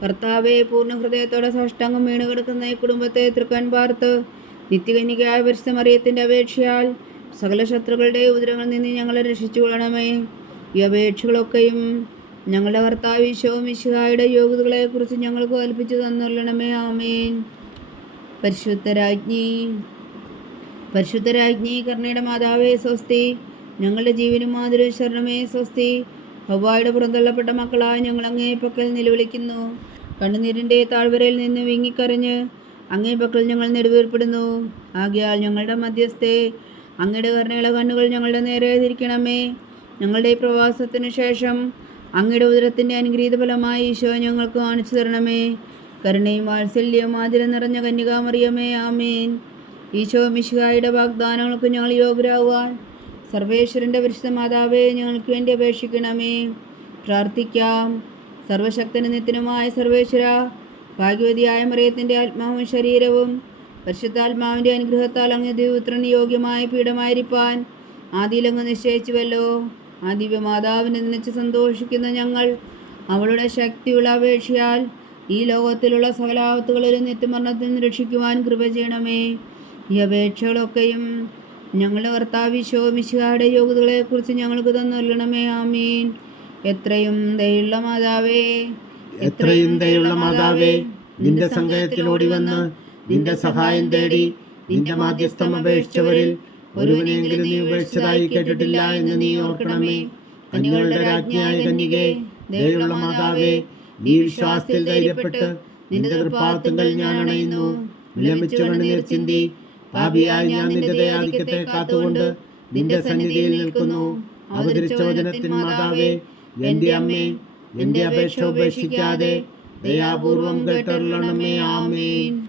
കർത്താവെ, പൂർണ്ണ ഹൃദയത്തോടെ സാഷ്ടാംഗം വീണ് കിടക്കുന്ന ഈ കുടുംബത്തെ തൃക്കൺ പാർത്ത് നിത്യകന്യകയായ പരിശുദ്ധ മറിയത്തിന്റെ അപേക്ഷയാൽ സകല ശത്രുക്കളുടെ ഉദരങ്ങളിൽ നിന്ന് ഞങ്ങളെ രക്ഷിച്ചുകൊള്ളണമേ. ഈ അപേക്ഷകളൊക്കെയും ഞങ്ങളുടെ കർത്താവ് ഈശോ മിശിഹായുടെ യോഗ്യതകളെക്കുറിച്ച് ഞങ്ങൾക്ക് കൽപ്പിച്ചു തന്നുകൊള്ളണമേ. ആമേൻ. പരിശുദ്ധരാജ്ഞി കർണയുടെ മാതാവേ സ്വസ്തി. ഞങ്ങളുടെ ജീവനും മാതൃ ശരണമേ സ്വസ്തി. ഹവ്വായുടെ പുറന്തള്ളപ്പെട്ട മക്കളായ ഞങ്ങൾ അങ്ങേ പക്കൽ നിലവിളിക്കുന്നു. കണ്ണുനീരിൻ്റെ താഴ്വരയിൽ നിന്ന് വിങ്ങിക്കരഞ്ഞ് അങ്ങേ പക്കൽ ഞങ്ങൾ നെടുവീർപ്പെടുന്നു. ആകയാൽ ഞങ്ങളുടെ മധ്യസ്ഥേ, അങ്ങയുടെ കരുണയുള്ള കണ്ണുകൾ ഞങ്ങളുടെ നേരെ തിരിക്കണമേ. ഞങ്ങളുടെ ഈ പ്രവാസത്തിന് ശേഷം അങ്ങയുടെ ഉദരത്തിൻ്റെ അനുഗ്രഹീത ഫലമായി ഈശോ ഞങ്ങൾക്ക് കാണിച്ചു തരണമേ. കരുണയും വാത്സല്യവും ആദരം നിറഞ്ഞ കന്യകാമറിയമേ, ആമേൻ. ഈശോ മിശിഹായുടെ വാഗ്ദാനങ്ങൾക്ക് ഞങ്ങൾ യോഗ്യരാകുവാൻ സർവേശ്വരൻ്റെ പരിശുദ്ധ മാതാവേ, ഞങ്ങൾക്ക് വേണ്ടി അപേക്ഷിക്കണമേ. പ്രാർത്ഥിക്കാം. സർവശക്തന് നിത്യനുമായ സർവേശ്വര, ഭാഗ്യവതിയായ മറിയത്തിൻ്റെ ആത്മാവും ശരീരവും പരിശുദ്ധാത്മാവിൻ്റെ അനുഗ്രഹത്താൽ അങ്ങ് ദിവ്യപുത്രന് യോഗ്യമായ പീഠമായിരിക്കാൻ ആദിയിലങ്ങ് നിശ്ചയിച്ചുവല്ലോ. ആ ദിവ്യമാതാവിനെ നനച്ച് സന്തോഷിക്കുന്ന ഞങ്ങൾ അവളുടെ ശക്തിയുള്ള അപേക്ഷയാൽ ഈ ലോകത്തിലുള്ള സകലാപത്തുകളിലും നിത്യമരണത്തിൽ നിന്ന് രക്ഷിക്കുവാൻ കൃപ ചെയ്യണമേ. ഈ അപേക്ഷകളൊക്കെയും ഞങ്ങളുടെ കർത്താവ് ഈശോ മിശിഹായുടെ യോഗ്യതകളെക്കുറിച്ച് ഞങ്ങൾക്ക് തന്നുകൊള്ളണമേ. ആമീൻ. എത്രയും ദയുള്ള മാതാവേ, നിന്റെ സങ്കേതത്തിലോടി വന്ന് നിന്റെ സഹായം തേടി നിന്റെ മാധ്യസ്ഥം അപേക്ഷിച്ചവരിൽ ഒരുവനെങ്കിലും നീ ഉപേക്ഷിച്ചതായി കേട്ടിട്ടില്ല എന്ന് നീ ഓർക്കണമേ. കന്യകളുടെ രാജ്ഞിയായ കന്യകേ, ദയുള്ള മാതാവേ, നീ വിശ്വാസത്തിൽ ധൈര്യപ്പെട്ട് നിന്റെ തൃപ്പാദങ്ങൾ ഞാൻ അണയുന്നു. വിലമിച്ചു കണ്ണുനീർ ചിന്തി പാപിയായി ഞാൻ നിന്റെ ദയാധിക്യത്തെ കാത്തുകൊണ്ട് നിന്റെ സന്നിധിയിൽ നിൽക്കുന്നു. അവതരിച്ച വചനത്തിൻ മാതാവേ, എന്റെ അമ്മേ, എന്റെ അപേക്ഷ ഉപേക്ഷിക്കാതെ ദയാപൂർവം കേട്ടരുളണമേ. ആമേൻ.